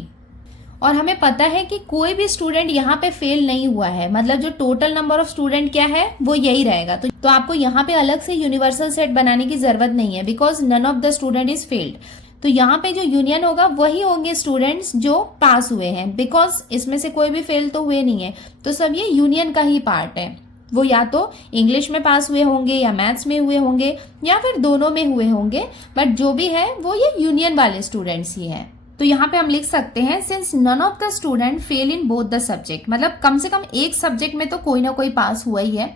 और हमें पता है कि कोई भी स्टूडेंट यहाँ पे फेल नहीं हुआ है, मतलब जो टोटल नंबर ऑफ स्टूडेंट क्या है वो यही रहेगा, तो आपको यहाँ पे अलग से यूनिवर्सल सेट बनाने की जरूरत नहीं है, because none of the student is failed. तो यहाँ पे जो यूनियन होगा वही होंगे स्टूडेंट्स जो पास हुए हैं, बिकॉज इसमें से कोई भी फेल तो हुए नहीं है, तो सब ये यूनियन का ही पार्ट है। वो या तो इंग्लिश में पास हुए होंगे या मैथ्स में हुए होंगे या फिर दोनों में हुए होंगे, बट जो भी है वो ये यूनियन वाले स्टूडेंट्स ही हैं। तो यहाँ पे हम लिख सकते हैं since none of the student fail in both the subject, मतलब कम से कम एक सब्जेक्ट में तो कोई ना कोई पास हुआ ही है,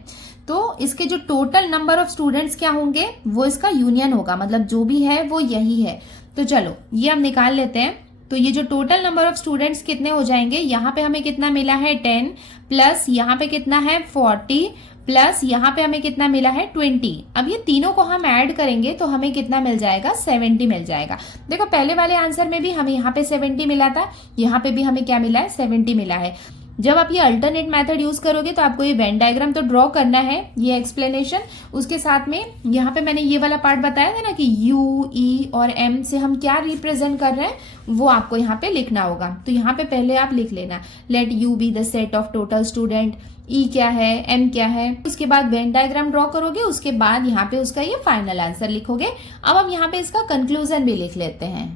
तो इसके जो टोटल नंबर ऑफ स्टूडेंट्स क्या होंगे वो इसका यूनियन होगा, मतलब जो भी है वो यही है। तो चलो ये हम निकाल लेते हैं। तो ये जो टोटल नंबर ऑफ स्टूडेंट्स कितने हो जाएंगे, यहाँ पे हमें कितना मिला है 10, प्लस यहाँ पे कितना है 40, प्लस यहाँ पे हमें कितना मिला है 20। अब ये तीनों को हम ऐड करेंगे तो हमें कितना मिल जाएगा 70 मिल जाएगा। देखो पहले वाले आंसर में भी हमें यहाँ पे 70 मिला था, यहाँ पे भी हमें क्या मिला है 70 मिला है। जब आप ये अल्टरनेट मेथड यूज करोगे तो आपको ये वेन डायग्राम तो ड्रॉ करना है, ये एक्सप्लेनेशन, उसके साथ में यहाँ पे मैंने ये वाला पार्ट बताया था ना कि यू ई और एम से हम क्या रिप्रेजेंट कर रहे हैं वो आपको यहाँ पे लिखना होगा। तो यहाँ पे पहले आप लिख लेना let U be the set of total student, E क्या है एम क्या है, उसके बाद वेन डायग्राम ड्रॉ करोगे, उसके बाद यहाँ पे उसका ये फाइनल आंसर लिखोगे। अब हम यहाँ पे इसका कंक्लूजन भी लिख लेते हैं,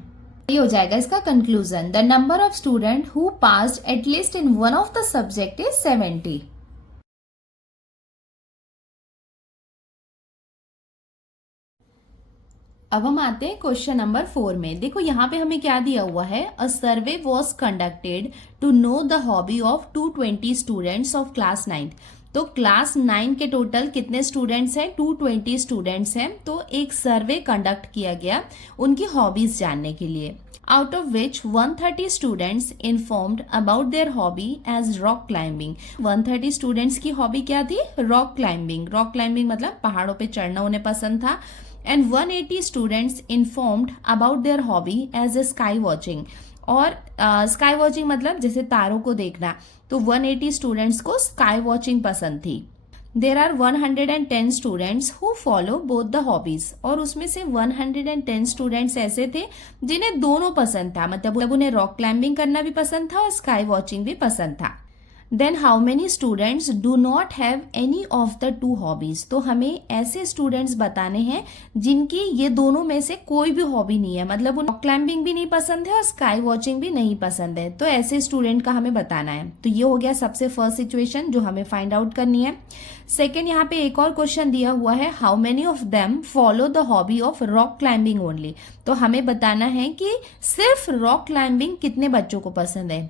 ये हो जाएगा इसका conclusion, the number of student who passed at least in one of the subject is 70। अब हम आते हैं क्वेश्चन नंबर 4 में। देखो यहाँ पे हमें क्या दिया हुआ है, a survey was conducted to know the hobby of 220 students of class 9। तो क्लास 9 के टोटल कितने स्टूडेंट्स हैं, 220 स्टूडेंट्स हैं। तो एक सर्वे कंडक्ट किया गया उनकी हॉबीज जानने के लिए, out of which 130 students informed about their hobby as rock climbing। 130 students की हॉबी क्या थी, रॉक क्लाइंबिंग। रॉक क्लाइंबिंग मतलब पहाड़ों पे चढ़ना उन्हें पसंद था। And 180 students informed about their hobby as a sky watching। और स्काई वॉचिंग मतलब जैसे तारों को देखना, तो 180 स्टूडेंट्स को स्काई वॉचिंग पसंद थी। There are 110 students who follow both the hobbies. और उसमें से 110 स्टूडेंट्स ऐसे थे जिन्हें दोनों पसंद था, मतलब उन्हें रॉक क्लाइंबिंग करना भी पसंद था और स्काई वॉचिंग भी पसंद था। Then how many students do not have any of the two hobbies. तो हमें ऐसे स्टूडेंट्स बताने हैं जिनकी ये दोनों में से कोई भी हॉबी नहीं है, मतलब उन्हें रॉक क्लाइंबिंग भी नहीं पसंद है और स्काई वॉचिंग भी नहीं पसंद है। तो ऐसे स्टूडेंट का हमें बताना है। तो ये हो गया सबसे फर्स्ट सिचुएशन जो हमें फाइंड आउट करनी है। सेकेंड, यहाँ पे एक और क्वेश्चन दिया हुआ है, how many of them follow the hobby of rock climbing only. तो हमें बताना है कि सिर्फ रॉक क्लाइंबिंग कितने बच्चों को पसंद है।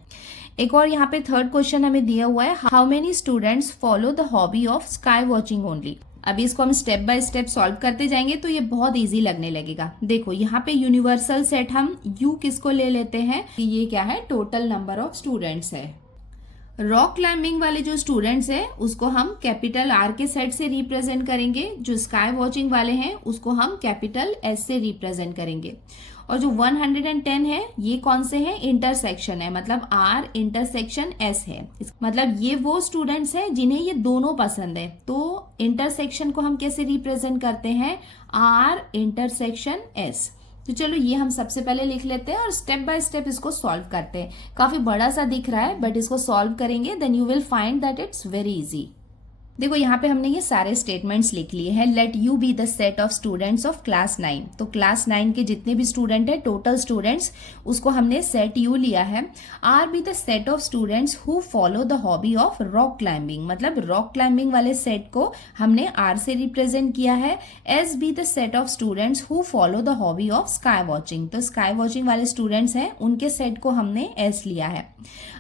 एक और यहाँ पे थर्ड क्वेश्चन हमें दिया हुआ है, how many students follow the hobby of sky watching only. अभी इसको हम स्टेप बाय स्टेप सॉल्व करते जाएंगे तो ये बहुत इजी लगने लगेगा। देखो यहाँ पे यूनिवर्सल सेट हम यू किसको ले लेते हैं, ये क्या है, टोटल नंबर ऑफ स्टूडेंट्स है। रॉक क्लाइंबिंग वाले जो स्टूडेंट्स हैं उसको हम कैपिटल आर के सेट से रिप्रेजेंट करेंगे, जो स्काई वॉचिंग वाले हैं उसको हम कैपिटल एस से रिप्रेजेंट करेंगे। और जो 110 है ये कौन से हैं, इंटरसेक्शन है, मतलब आर इंटरसेक्शन एस है, मतलब ये वो स्टूडेंट्स हैं जिन्हें ये दोनों पसंद है। तो इंटरसेक्शन को हम कैसे रिप्रेजेंट करते हैं, आर इंटरसेक्शन एस। तो चलो ये हम सबसे पहले लिख लेते हैं और स्टेप बाय स्टेप इसको सॉल्व करते हैं। काफी बड़ा सा दिख रहा है बट इसको सॉल्व करेंगे then you will find that it's very easy. देखो यहाँ पे हमने ये सारे स्टेटमेंट्स लिख लिए हैं। Late U be the set of students of class 9। तो क्लास 9 के जितने भी स्टूडेंट है, टोटल स्टूडेंट्स, उसको हमने सेट यू लिया है। R B the set of students who follow the hobby of rock climbing, मतलब रॉक क्लाइंबिंग वाले सेट को हमने आर से रिप्रेजेंट किया है। S B the set of students who follow the hobby of sky watching. तो स्काई वॉचिंग वाले स्टूडेंट्स हैं, उनके सेट को हमने एस लिया है।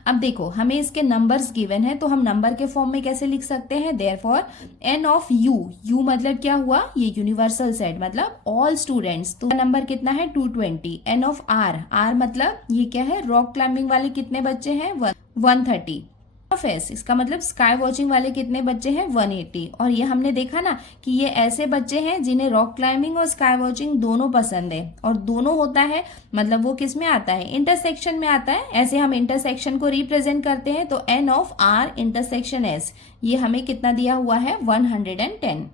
अब देखो हमें इसके नंबर्स गिवन है, तो हम नंबर के फॉर्म में कैसे लिख सकते हैं? देयरफॉर एन ऑफ यू मतलब क्या हुआ? ये यूनिवर्सल सेट, मतलब ऑल स्टूडेंट्स। तो नंबर कितना है? 220। एन ऑफ आर मतलब ये क्या है? रॉक क्लाइंबिंग वाले कितने बच्चे हैं? 130। ऑफ एस, इसका मतलब स्काई वॉचिंग वाले कितने बच्चे हैं? 180। और ये हमने देखा ना कि ये ऐसे बच्चे हैं जिन्हें रॉक क्लाइंबिंग और स्काई वॉचिंग दोनों पसंद है। और दोनों होता है मतलब वो किस में आता है? इंटरसेक्शन में आता है। ऐसे हम इंटरसेक्शन को रिप्रेजेंट करते हैं। तो n of R intersection S, ये हमें कितना दिया हुआ है? 110।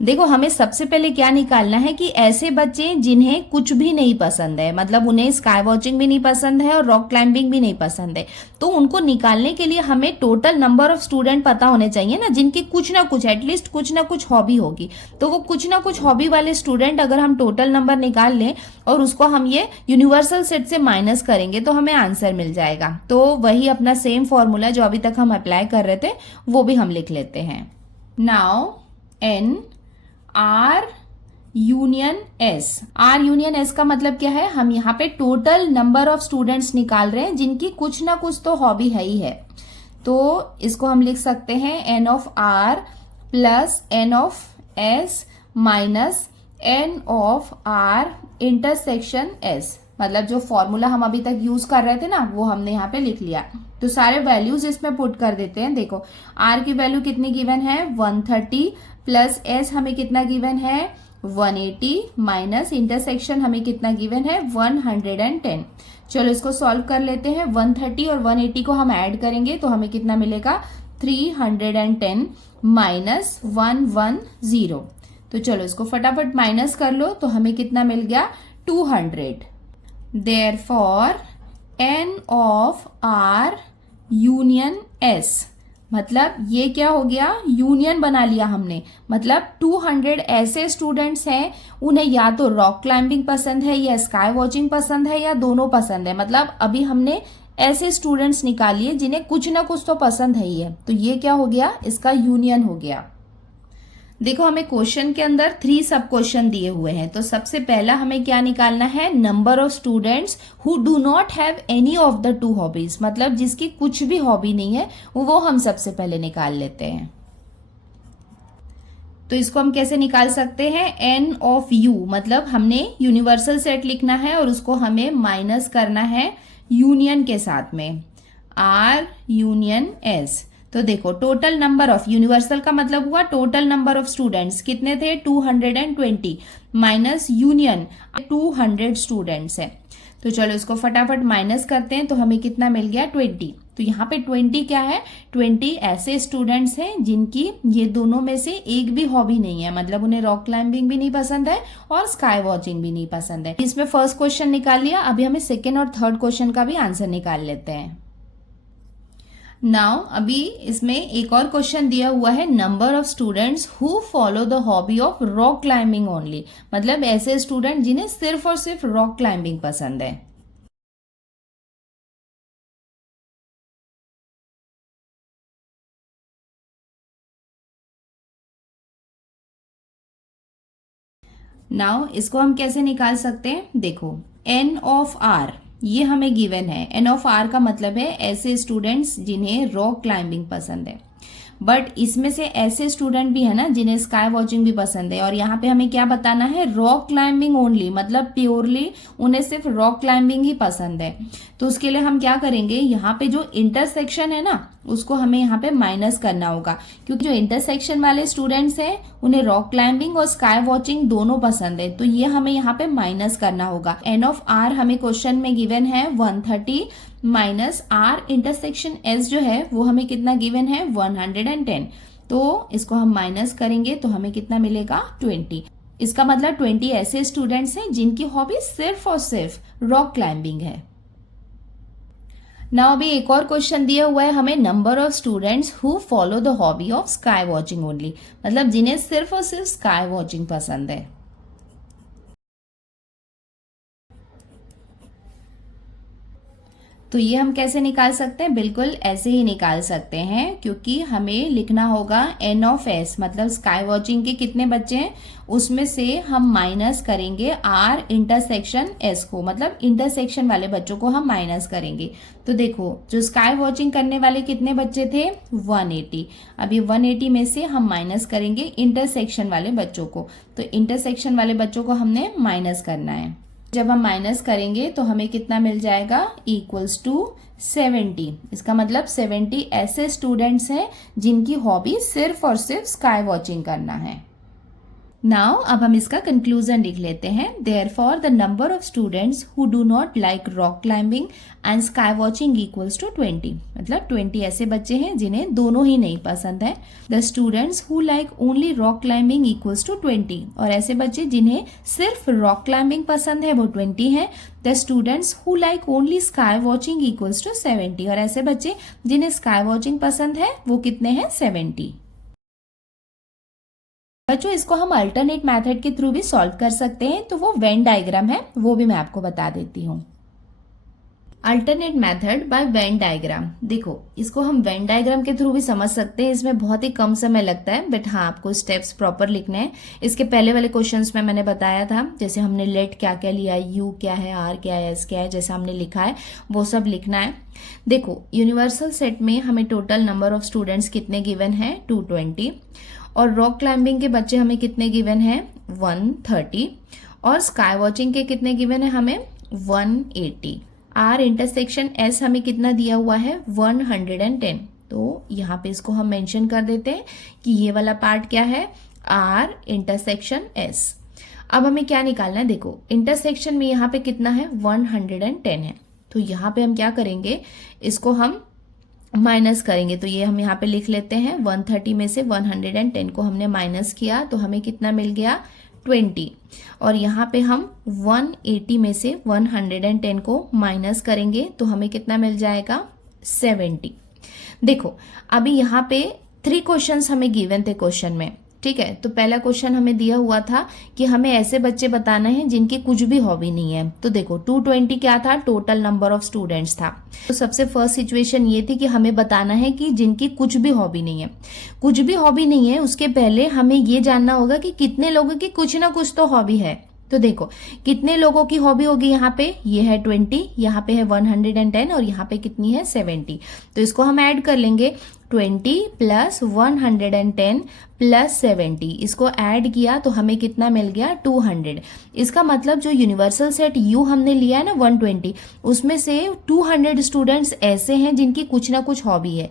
देखो हमें सबसे पहले क्या निकालना है कि ऐसे बच्चे जिन्हें कुछ भी नहीं पसंद है, मतलब उन्हें स्काई वॉचिंग भी नहीं पसंद है और रॉक क्लाइंबिंग भी नहीं पसंद है, तो उनको निकालने के लिए हमें टोटल नंबर ऑफ स्टूडेंट पता होने चाहिए ना, जिनकी कुछ ना कुछ, एटलीस्ट कुछ ना कुछ हॉबी होगी। तो वो कुछ ना कुछ हॉबी वाले स्टूडेंट अगर हम टोटल नंबर निकाल लें और उसको हम ये यूनिवर्सल सेट से माइनस करेंगे तो हमें आंसर मिल जाएगा। तो वही अपना सेम फॉर्मूला जो अभी तक हम अप्लाई कर रहे थे वो भी हम लिख लेते हैं। Now n R union S. R union S का मतलब क्या है? हम यहाँ पे टोटल नंबर ऑफ स्टूडेंट्स निकाल रहे हैं जिनकी कुछ ना कुछ तो हॉबी है ही है। तो इसको हम लिख सकते हैं n of R plus n of S minus n of R intersection S. मतलब जो फॉर्मूला हम अभी तक यूज कर रहे थे ना, वो हमने यहाँ पे लिख लिया। तो सारे वैल्यूज इसमें पुट कर देते हैं। देखो आर की वैल्यू कितनी गिवन है? 130 प्लस एस हमें कितना गिवन है? 180 माइनस इंटरसेक्शन हमें कितना गिवन है? 110। चलो इसको सॉल्व कर लेते हैं। 130 और 180 को हम ऐड करेंगे तो हमें कितना मिलेगा? 310 माइनस 110। तो चलो इसको फटाफट माइनस कर लो तो हमें कितना मिल गया? 200। Therefore n of R union S, मतलब ये क्या हो गया? यूनियन बना लिया हमने। मतलब 200 ऐसे स्टूडेंट्स हैं उन्हें या तो रॉक क्लाइंबिंग पसंद है या स्काई वॉचिंग पसंद है या दोनों पसंद है। मतलब अभी हमने ऐसे स्टूडेंट्स निकालिए जिन्हें कुछ ना कुछ तो पसंद है ही है। तो ये क्या हो गया? इसका यूनियन हो गया। देखो हमें क्वेश्चन के अंदर 3 सब क्वेश्चन दिए हुए हैं। तो सबसे पहला हमें क्या निकालना है? Number of students who do not have any of the 2 hobbies, मतलब जिसकी कुछ भी हॉबी नहीं है वो हम सबसे पहले निकाल लेते हैं। तो इसको हम कैसे निकाल सकते हैं? एन ऑफ यू, मतलब हमने यूनिवर्सल सेट लिखना है और उसको हमें माइनस करना है यूनियन के साथ में, आर यूनियन एस। तो देखो टोटल नंबर ऑफ, यूनिवर्सल का मतलब हुआ टोटल नंबर ऑफ स्टूडेंट्स कितने थे? 220 माइनस यूनियन 200 स्टूडेंट्स है। तो चलो इसको फटाफट माइनस करते हैं तो हमें कितना मिल गया? 20। तो यहाँ पे 20 क्या है? 20 ऐसे स्टूडेंट्स हैं जिनकी ये दोनों में से एक भी हॉबी नहीं है, मतलब उन्हें रॉक क्लाइंबिंग भी नहीं पसंद है और स्काई वॉचिंग भी नहीं पसंद है। इसमें फर्स्ट क्वेश्चन निकाल लिया। अभी हमें सेकेंड और थर्ड क्वेश्चन का भी आंसर निकाल लेते हैं। नाउ अभी इसमें एक और क्वेश्चन दिया हुआ है, number of students who follow the hobby of rock climbing only, मतलब ऐसे स्टूडेंट जिन्हें सिर्फ और सिर्फ रॉक क्लाइंबिंग पसंद है। नाउ इसको हम कैसे निकाल सकते हैं? देखो एन ऑफ आर ये हमें गिवन है। एन ऑफ आर का मतलब है ऐसे स्टूडेंट्स जिन्हें रॉक क्लाइंबिंग पसंद है, बट इसमें से ऐसे स्टूडेंट भी है ना जिन्हें स्काई वॉचिंग भी पसंद है। और यहाँ पे हमें क्या बताना है? रॉक क्लाइंबिंग ओनली, मतलब प्योरली उन्हें सिर्फ रॉक क्लाइंबिंग ही पसंद है। तो उसके लिए हम क्या करेंगे? यहाँ पे जो इंटरसेक्शन है ना उसको हमें यहाँ पे माइनस करना होगा, क्योंकि जो इंटरसेक्शन वाले स्टूडेंट्स हैं उन्हें रॉक क्लाइंबिंग और स्काई वॉचिंग दोनों पसंद है। तो ये हमें यहाँ पे माइनस करना होगा। एन ऑफ आर हमें क्वेश्चन में गिवन है 130 माइनस आर इंटरसेक्शन एस जो है वो हमें कितना गिवन है? 110। तो इसको हम माइनस करेंगे तो हमें कितना मिलेगा? 20। इसका मतलब 20 ऐसे स्टूडेंट्स हैं जिनकी हॉबी सिर्फ और सिर्फ रॉक क्लाइंबिंग है। ना अभी एक और क्वेश्चन दिया हुआ है हमें, number of students who follow the hobby of sky watching only, मतलब जिन्हें सिर्फ और सिर्फ स्काई वॉचिंग पसंद है। तो ये हम कैसे निकाल सकते हैं, बिल्कुल ऐसे ही निकाल सकते हैं, क्योंकि हमें लिखना होगा एन ऑफ एस, मतलब स्काई वॉचिंग के कितने बच्चे हैं उसमें से हम माइनस करेंगे आर इंटरसेक्शन एस को, मतलब इंटरसेक्शन वाले बच्चों को हम माइनस करेंगे। तो देखो जो स्काई वॉचिंग करने वाले कितने बच्चे थे 180, अब ये 180 में से हम माइनस करेंगे इंटरसेक्शन वाले बच्चों को, तो इंटरसेक्शन वाले बच्चों को हमने माइनस करना है। जब हम माइनस करेंगे तो हमें कितना मिल जाएगा, इक्वल्स टू 70। इसका मतलब 70 ऐसे स्टूडेंट्स हैं जिनकी हॉबी सिर्फ और सिर्फ स्काई वॉचिंग करना है। नाउ अब हम इसका कंक्लूजन लिख लेते हैं। Therefore the number of students who do not like rock climbing and sky watching equals to 20, मतलब 20 ऐसे बच्चे हैं जिन्हें दोनों ही नहीं पसंद है। The students who like only rock climbing equals to 20, और ऐसे बच्चे जिन्हें सिर्फ रॉक क्लाइंबिंग पसंद है वो 20 है। The students who like only sky watching equals to 70, और ऐसे बच्चे जिन्हें स्काई वॉचिंग पसंद है वो कितने हैं 70। बच्चों इसको हम अल्टरनेट मेथड के थ्रू भी सॉल्व कर सकते हैं, तो वो वेन डायग्राम है, वो भी मैं आपको बता देती हूँ। Alternate method by Venn diagram, देखो इसको हम वेन डायग्राम के थ्रू भी समझ सकते हैं, इसमें बहुत ही कम समय लगता है, बट हाँ आपको स्टेप्स प्रॉपर लिखने हैं। इसके पहले वाले क्वेश्चंस में मैंने बताया था, जैसे हमने लेट क्या क्या लिया, यू क्या है, आर क्या है, एस क्या है, जैसा हमने लिखा है वो सब लिखना है। देखो यूनिवर्सल सेट में हमें टोटल नंबर ऑफ स्टूडेंट्स कितने गिवन है 220, और रॉक क्लाइंबिंग के बच्चे हमें कितने गिवन है 130, और स्काई वॉचिंग के कितने गिवन है हमें 180। आर इंटरसेक्शन एस हमें कितना दिया हुआ है 110। तो यहाँ पे इसको हम मेंशन कर देते हैं कि ये वाला पार्ट क्या है आर इंटरसेक्शन एस। अब हमें क्या निकालना है, देखो इंटरसेक्शन में यहाँ पे कितना है 110 है, तो यहाँ पे हम क्या करेंगे, इसको हम माइनस करेंगे। तो ये हम यहाँ पे लिख लेते हैं 130 में से 110 को हमने माइनस किया तो हमें कितना मिल गया 20, और यहाँ पे हम 180 में से 110 को माइनस करेंगे तो हमें कितना मिल जाएगा 70। देखो अभी यहाँ पे 3 क्वेश्चंस हमें गिवन थे क्वेश्चन में, ठीक है। तो पहला क्वेश्चन हमें दिया हुआ था कि हमें ऐसे बच्चे बताना है जिनकी कुछ भी हॉबी नहीं है। तो देखो 220 क्या था, टोटल नंबर ऑफ स्टूडेंट्स था। तो सबसे फर्स्ट सिचुएशन ये थी कि हमें बताना है कि जिनकी कुछ भी हॉबी नहीं है। कुछ भी हॉबी नहीं है उसके पहले हमें ये जानना होगा कि कितने लोगों की कुछ ना कुछ तो हॉबी है। तो देखो कितने लोगों की हॉबी होगी, यहाँ पे ये है 20, यहाँ पे है 110 और यहाँ पे कितनी है 70। तो इसको हम ऐड कर लेंगे 20 प्लस 110 प्लस 70, इसको ऐड किया तो हमें कितना मिल गया 200। इसका मतलब जो यूनिवर्सल सेट यू हमने लिया है ना 120, उसमें से 200 स्टूडेंट्स ऐसे हैं जिनकी कुछ ना कुछ हॉबी है।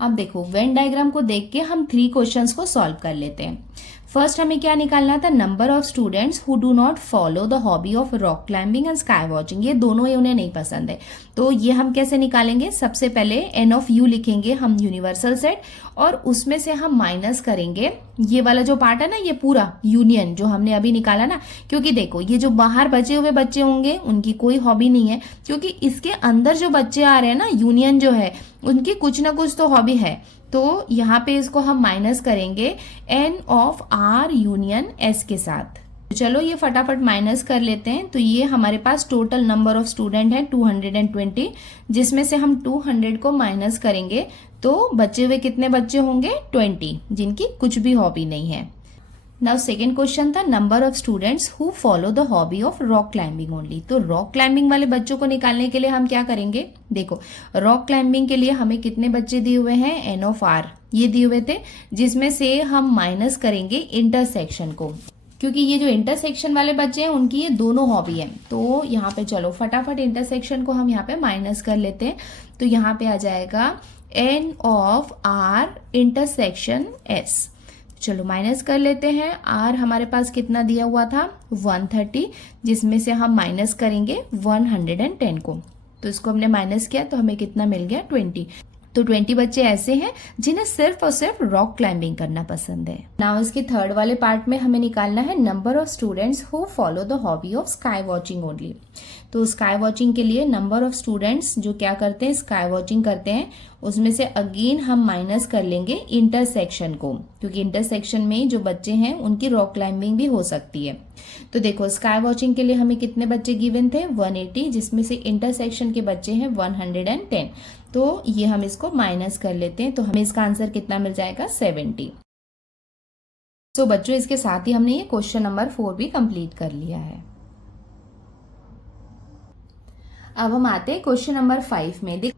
अब देखो वेन डायग्राम को देख के हम 3 क्वेश्चंस को सॉल्व कर लेते हैं। फर्स्ट हमें क्या निकालना था, number of students who do not follow the hobby of rock climbing and sky watching, ये दोनों ही उन्हें नहीं पसंद है। तो ये हम कैसे निकालेंगे, सबसे पहले एन ऑफ यू लिखेंगे हम यूनिवर्सल सेट, और उसमें से हम माइनस करेंगे ये वाला जो पार्ट है ना, ये पूरा यूनियन जो हमने अभी निकाला ना, क्योंकि देखो ये जो बाहर बचे हुए बच्चे होंगे उनकी कोई हॉबी नहीं है, क्योंकि इसके अंदर जो बच्चे आ रहे हैं ना, यूनियन जो है उनकी कुछ ना कुछ तो हॉबी है। तो यहाँ पे इसको हम माइनस करेंगे n of R union S के साथ। चलो ये फटाफट माइनस कर लेते हैं। तो ये हमारे पास टोटल नंबर ऑफ स्टूडेंट है 220, जिसमें से हम 200 को माइनस करेंगे तो बचे हुए कितने बच्चे होंगे 20, जिनकी कुछ भी हॉबी नहीं है। नाउ सेकेंड क्वेश्चन था number of students who follow the hobby of rock climbing only. तो रॉक क्लाइंबिंग वाले बच्चों को निकालने के लिए हम क्या करेंगे, देखो रॉक क्लाइंबिंग के लिए हमें कितने बच्चे दिए हुए हैं, एन ऑफ आर ये दिए हुए थे, जिसमें से हम माइनस करेंगे इंटरसेक्शन को, क्योंकि ये जो इंटरसेक्शन वाले बच्चे हैं उनकी ये दोनों हॉबी है। तो यहाँ पे चलो फटाफट इंटरसेक्शन को हम यहाँ पे माइनस कर लेते हैं। तो यहाँ पे आ जाएगा n of R intersection S. चलो माइनस कर लेते हैं। आर हमारे पास कितना दिया हुआ था 130, जिसमें से हम माइनस करेंगे 110 को। तो इसको हमने माइनस किया तो हमें कितना मिल गया 20। तो 20 बच्चे ऐसे हैं जिन्हें सिर्फ और सिर्फ रॉक क्लाइंबिंग करना पसंद है। नाउ इसके थर्ड वाले पार्ट में हमें निकालना है number of students who follow the hobby of sky watching only. तो स्काई वॉचिंग के लिए नंबर ऑफ स्टूडेंट्स जो क्या करते हैं, स्काई वॉचिंग करते हैं, उसमें से अगेन हम माइनस कर लेंगे इंटरसेक्शन को, क्योंकि इंटरसेक्शन में जो बच्चे हैं उनकी रॉक क्लाइंबिंग भी हो सकती है। तो देखो स्काई वॉचिंग के लिए हमें कितने बच्चे गिवन थे, 180, जिसमें से इंटरसेक्शन के बच्चे हैं 110। तो ये हम इसको माइनस कर लेते हैं, तो हमें इसका आंसर कितना मिल जाएगा, 70। तो बच्चों इसके साथ ही हमने ये क्वेश्चन नंबर 4 भी कंप्लीट कर लिया है। अब हम आते हैं क्वेश्चन नंबर 5 में। देख,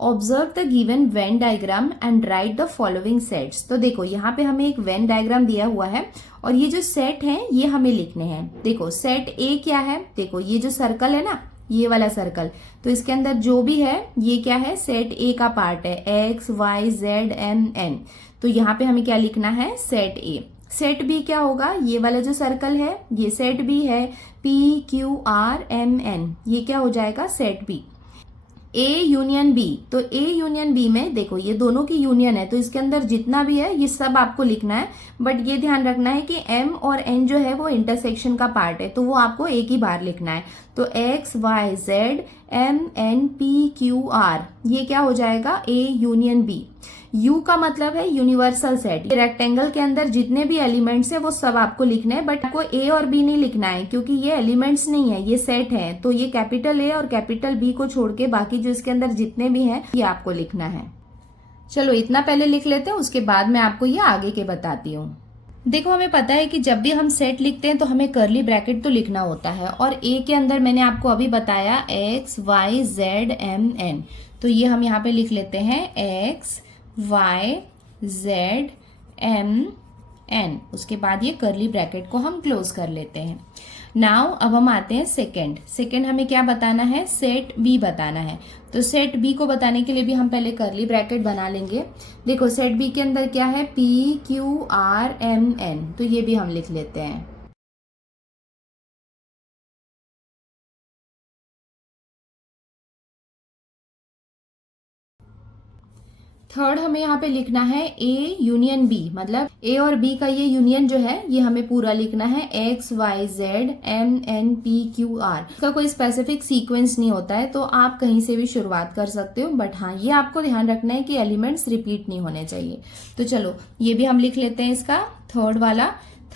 observe the given Venn diagram and right the following sets. तो देखो यहाँ पे हमें एक वेन डायग्राम दिया हुआ है और ये जो सेट है ये हमें लिखने हैं। देखो सेट ए क्या है, देखो ये जो सर्कल है ना, ये वाला सर्कल, तो इसके अंदर जो भी है ये क्या है, सेट ए का पार्ट है, x y z m n. तो यहाँ पे हमें क्या लिखना है, सेट ए। सेट बी क्या होगा, ये वाला जो सर्कल है ये सेट बी है, p q r m n, ये क्या हो जाएगा, set B. A union B, तो ए यूनियन बी में देखो ये दोनों की यूनियन है, तो इसके अंदर जितना भी है ये सब आपको लिखना है, बट ये ध्यान रखना है कि एम और एन जो है वो इंटरसेक्शन का पार्ट है, तो वो आपको एक ही बार लिखना है। तो x y z m n p q r, ये क्या हो जाएगा, ए यूनियन बी। यू का मतलब है यूनिवर्सल सेट, रेक्टेंगल के अंदर जितने भी एलिमेंट्स है वो सब आपको लिखना है, बट आपको ए और बी नहीं लिखना है क्योंकि ये एलिमेंट्स नहीं है, ये सेट है। तो ये कैपिटल ए और कैपिटल बी को छोड़ के बाकी जो इसके अंदर जितने भी हैं ये आपको लिखना है। चलो इतना पहले लिख लेते हैं, उसके बाद मैं आपको ये आगे के बताती हूँ। देखो हमें पता है कि जब भी हम सेट लिखते हैं तो हमें कर्ली ब्रैकेट तो लिखना होता है, और ए के अंदर मैंने आपको अभी बताया x y z m n, तो ये हम यहाँ पे लिख लेते हैं x y z m n, उसके बाद ये कर्ली ब्रैकेट को हम क्लोज कर लेते हैं। नाउ अब हम आते हैं सेकेंड हमें क्या बताना है, सेट बी बताना है। तो सेट बी को बताने के लिए भी हम पहले कर्ली ब्रैकेट बना लेंगे। देखो सेट बी के अंदर क्या है, p q r m n, तो ये भी हम लिख लेते हैं। थर्ड हमें यहाँ पे लिखना है ए यूनियन बी, मतलब ए और बी का ये यूनियन जो है ये हमें पूरा लिखना है, x y z m n p q r. इसका कोई स्पेसिफिक सीक्वेंस नहीं होता है, तो आप कहीं से भी शुरुआत कर सकते हो, बट हाँ ये आपको ध्यान रखना है कि एलिमेंट्स रिपीट नहीं होने चाहिए। तो चलो ये भी हम लिख लेते हैं इसका थर्ड वाला।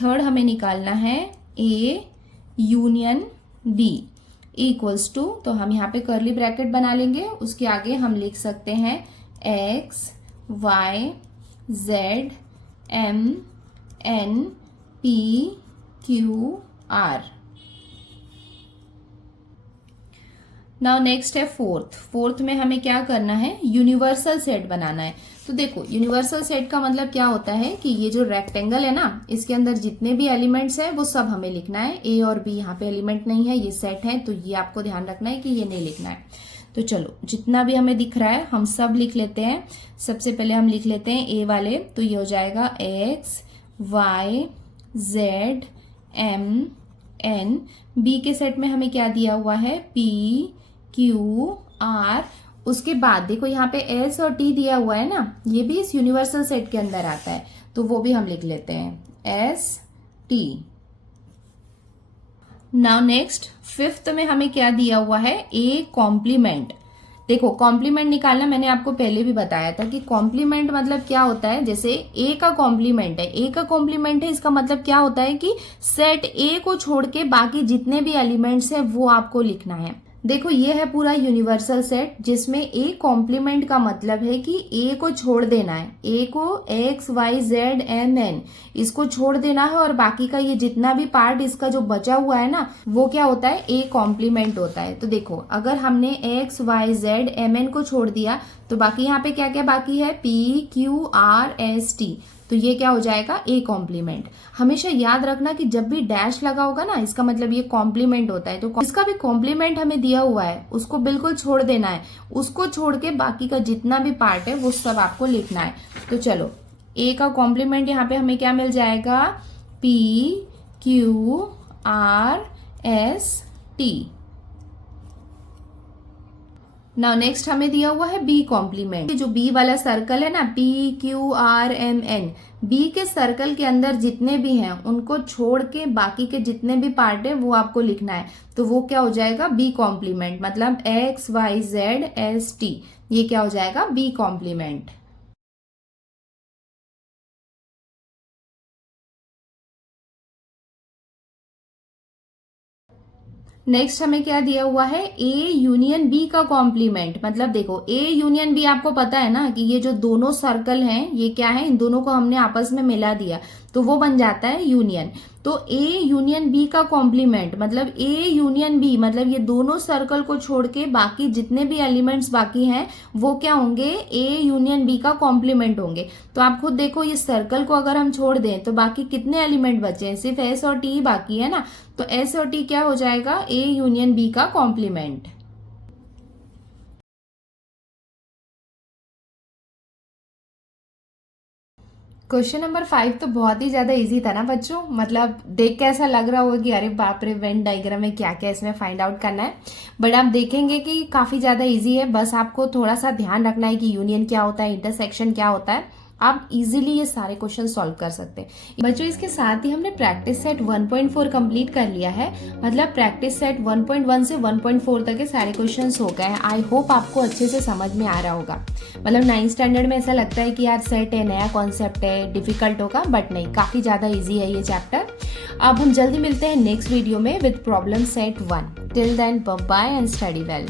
थर्ड हमें निकालना है A union B equals to, तो हम यहाँ पे कर्ली ब्रैकेट बना लेंगे, उसके आगे हम लिख सकते हैं x y z m n p q r. Now next है फोर्थ में हमें क्या करना है, यूनिवर्सल सेट बनाना है। तो देखो यूनिवर्सल सेट का मतलब क्या होता है कि ये जो रेक्टेंगल है ना, इसके अंदर जितने भी एलिमेंट्स हैं वो सब हमें लिखना है। ए और बी यहाँ पे एलिमेंट नहीं है, ये सेट है, तो ये आपको ध्यान रखना है कि ये नहीं लिखना है। तो चलो जितना भी हमें दिख रहा है हम सब लिख लेते हैं। सबसे पहले हम लिख लेते हैं ए वाले, तो ये हो जाएगा x y z m n. B के सेट में हमें क्या दिया हुआ है, पी क्यू आर। उसके बाद देखो यहाँ पे एस और टी दिया हुआ है ना, ये भी इस यूनिवर्सल सेट के अंदर आता है, तो वो भी हम लिख लेते हैं S T. Now next fifth में हमें क्या दिया हुआ है, ए कॉम्प्लीमेंट। देखो कॉम्प्लीमेंट निकालना मैंने आपको पहले भी बताया था कि कॉम्प्लीमेंट मतलब क्या होता है, जैसे ए का कॉम्प्लीमेंट है, ए का कॉम्प्लीमेंट है, इसका मतलब क्या होता है कि सेट ए को छोड़ के बाकी जितने भी एलिमेंट्स है वो आपको लिखना है। देखो ये है पूरा यूनिवर्सल सेट जिसमें ए कॉम्प्लीमेंट का मतलब है कि ए को छोड़ देना है, ए को x y z m n इसको छोड़ देना है, और बाकी का ये जितना भी पार्ट इसका जो बचा हुआ है ना वो क्या होता है, ए कॉम्प्लीमेंट होता है। तो देखो अगर हमने x y z m n को छोड़ दिया तो बाकी यहाँ पे क्या क्या बाकी है, p q R S T, तो ये क्या हो जाएगा, ए कॉम्प्लीमेंट। हमेशा याद रखना कि जब भी डैश लगा होगा ना इसका मतलब ये कॉम्प्लीमेंट होता है। तो इसका भी कॉम्प्लीमेंट हमें दिया हुआ है उसको बिल्कुल छोड़ देना है, उसको छोड़ के बाकी का जितना भी पार्ट है वो सब आपको लिखना है। तो चलो ए का कॉम्प्लीमेंट यहाँ पे हमें क्या मिल जाएगा, P q R S T. Now next हमें दिया हुआ है बी कॉम्प्लीमेंट। जो बी वाला सर्कल है ना, PQRMN, बी के सर्कल के अंदर जितने भी हैं उनको छोड़ के बाकी के जितने भी पार्ट है वो आपको लिखना है। तो वो क्या हो जाएगा, बी कॉम्प्लीमेंट, मतलब XYZST, ये क्या हो जाएगा, बी कॉम्प्लीमेंट। नेक्स्ट हमें क्या दिया हुआ है, ए यूनियन बी का कॉम्प्लीमेंट। मतलब देखो ए यूनियन बी आपको पता है ना कि ये जो दोनों सर्कल हैं ये क्या है, इन दोनों को हमने आपस में मिला दिया तो वो बन जाता है यूनियन। तो ए यूनियन बी का कॉम्प्लीमेंट मतलब ए यूनियन बी, मतलब ये दोनों सर्कल को छोड़ के बाकी जितने भी एलिमेंट्स बाकी हैं वो क्या होंगे, ए यूनियन बी का कॉम्प्लीमेंट होंगे। तो आप खुद देखो, ये सर्कल को अगर हम छोड़ दें तो बाकी कितने एलिमेंट बचे हैं, सिर्फ एस और टी बाकी है ना। तो एस और टी क्या हो जाएगा, ए यूनियन बी का कॉम्प्लीमेंट। क्वेश्चन नंबर 5 तो बहुत ही ज्यादा इजी था ना बच्चों, मतलब देख के ऐसा लग रहा होगा कि अरे बाप रे, वेन डायग्राम में क्या क्या इसमें फाइंड आउट करना है। बट आप देखेंगे कि काफी ज्यादा इजी है, बस आपको थोड़ा सा ध्यान रखना है कि यूनियन क्या होता है, इंटरसेक्शन क्या होता है, आप इजीली ये सारे क्वेश्चन सॉल्व कर सकते हैं बच्चों। इसके साथ ही हमने प्रैक्टिस सेट 1.4 कंप्लीट कर लिया है, मतलब प्रैक्टिस सेट 1.1 से 1.4 तक के सारे क्वेश्चंस हो गए हैं। आई होप आपको अच्छे से समझ में आ रहा होगा। मतलब 9th स्टैंडर्ड में ऐसा लगता है कि यार सेट है, नया कॉन्सेप्ट है, डिफिकल्ट होगा, बट नहीं, काफ़ी ज़्यादा ईजी है ये चैप्टर। अब हम जल्दी मिलते हैं नेक्स्ट वीडियो में with problem set 1। Till then bye and study well.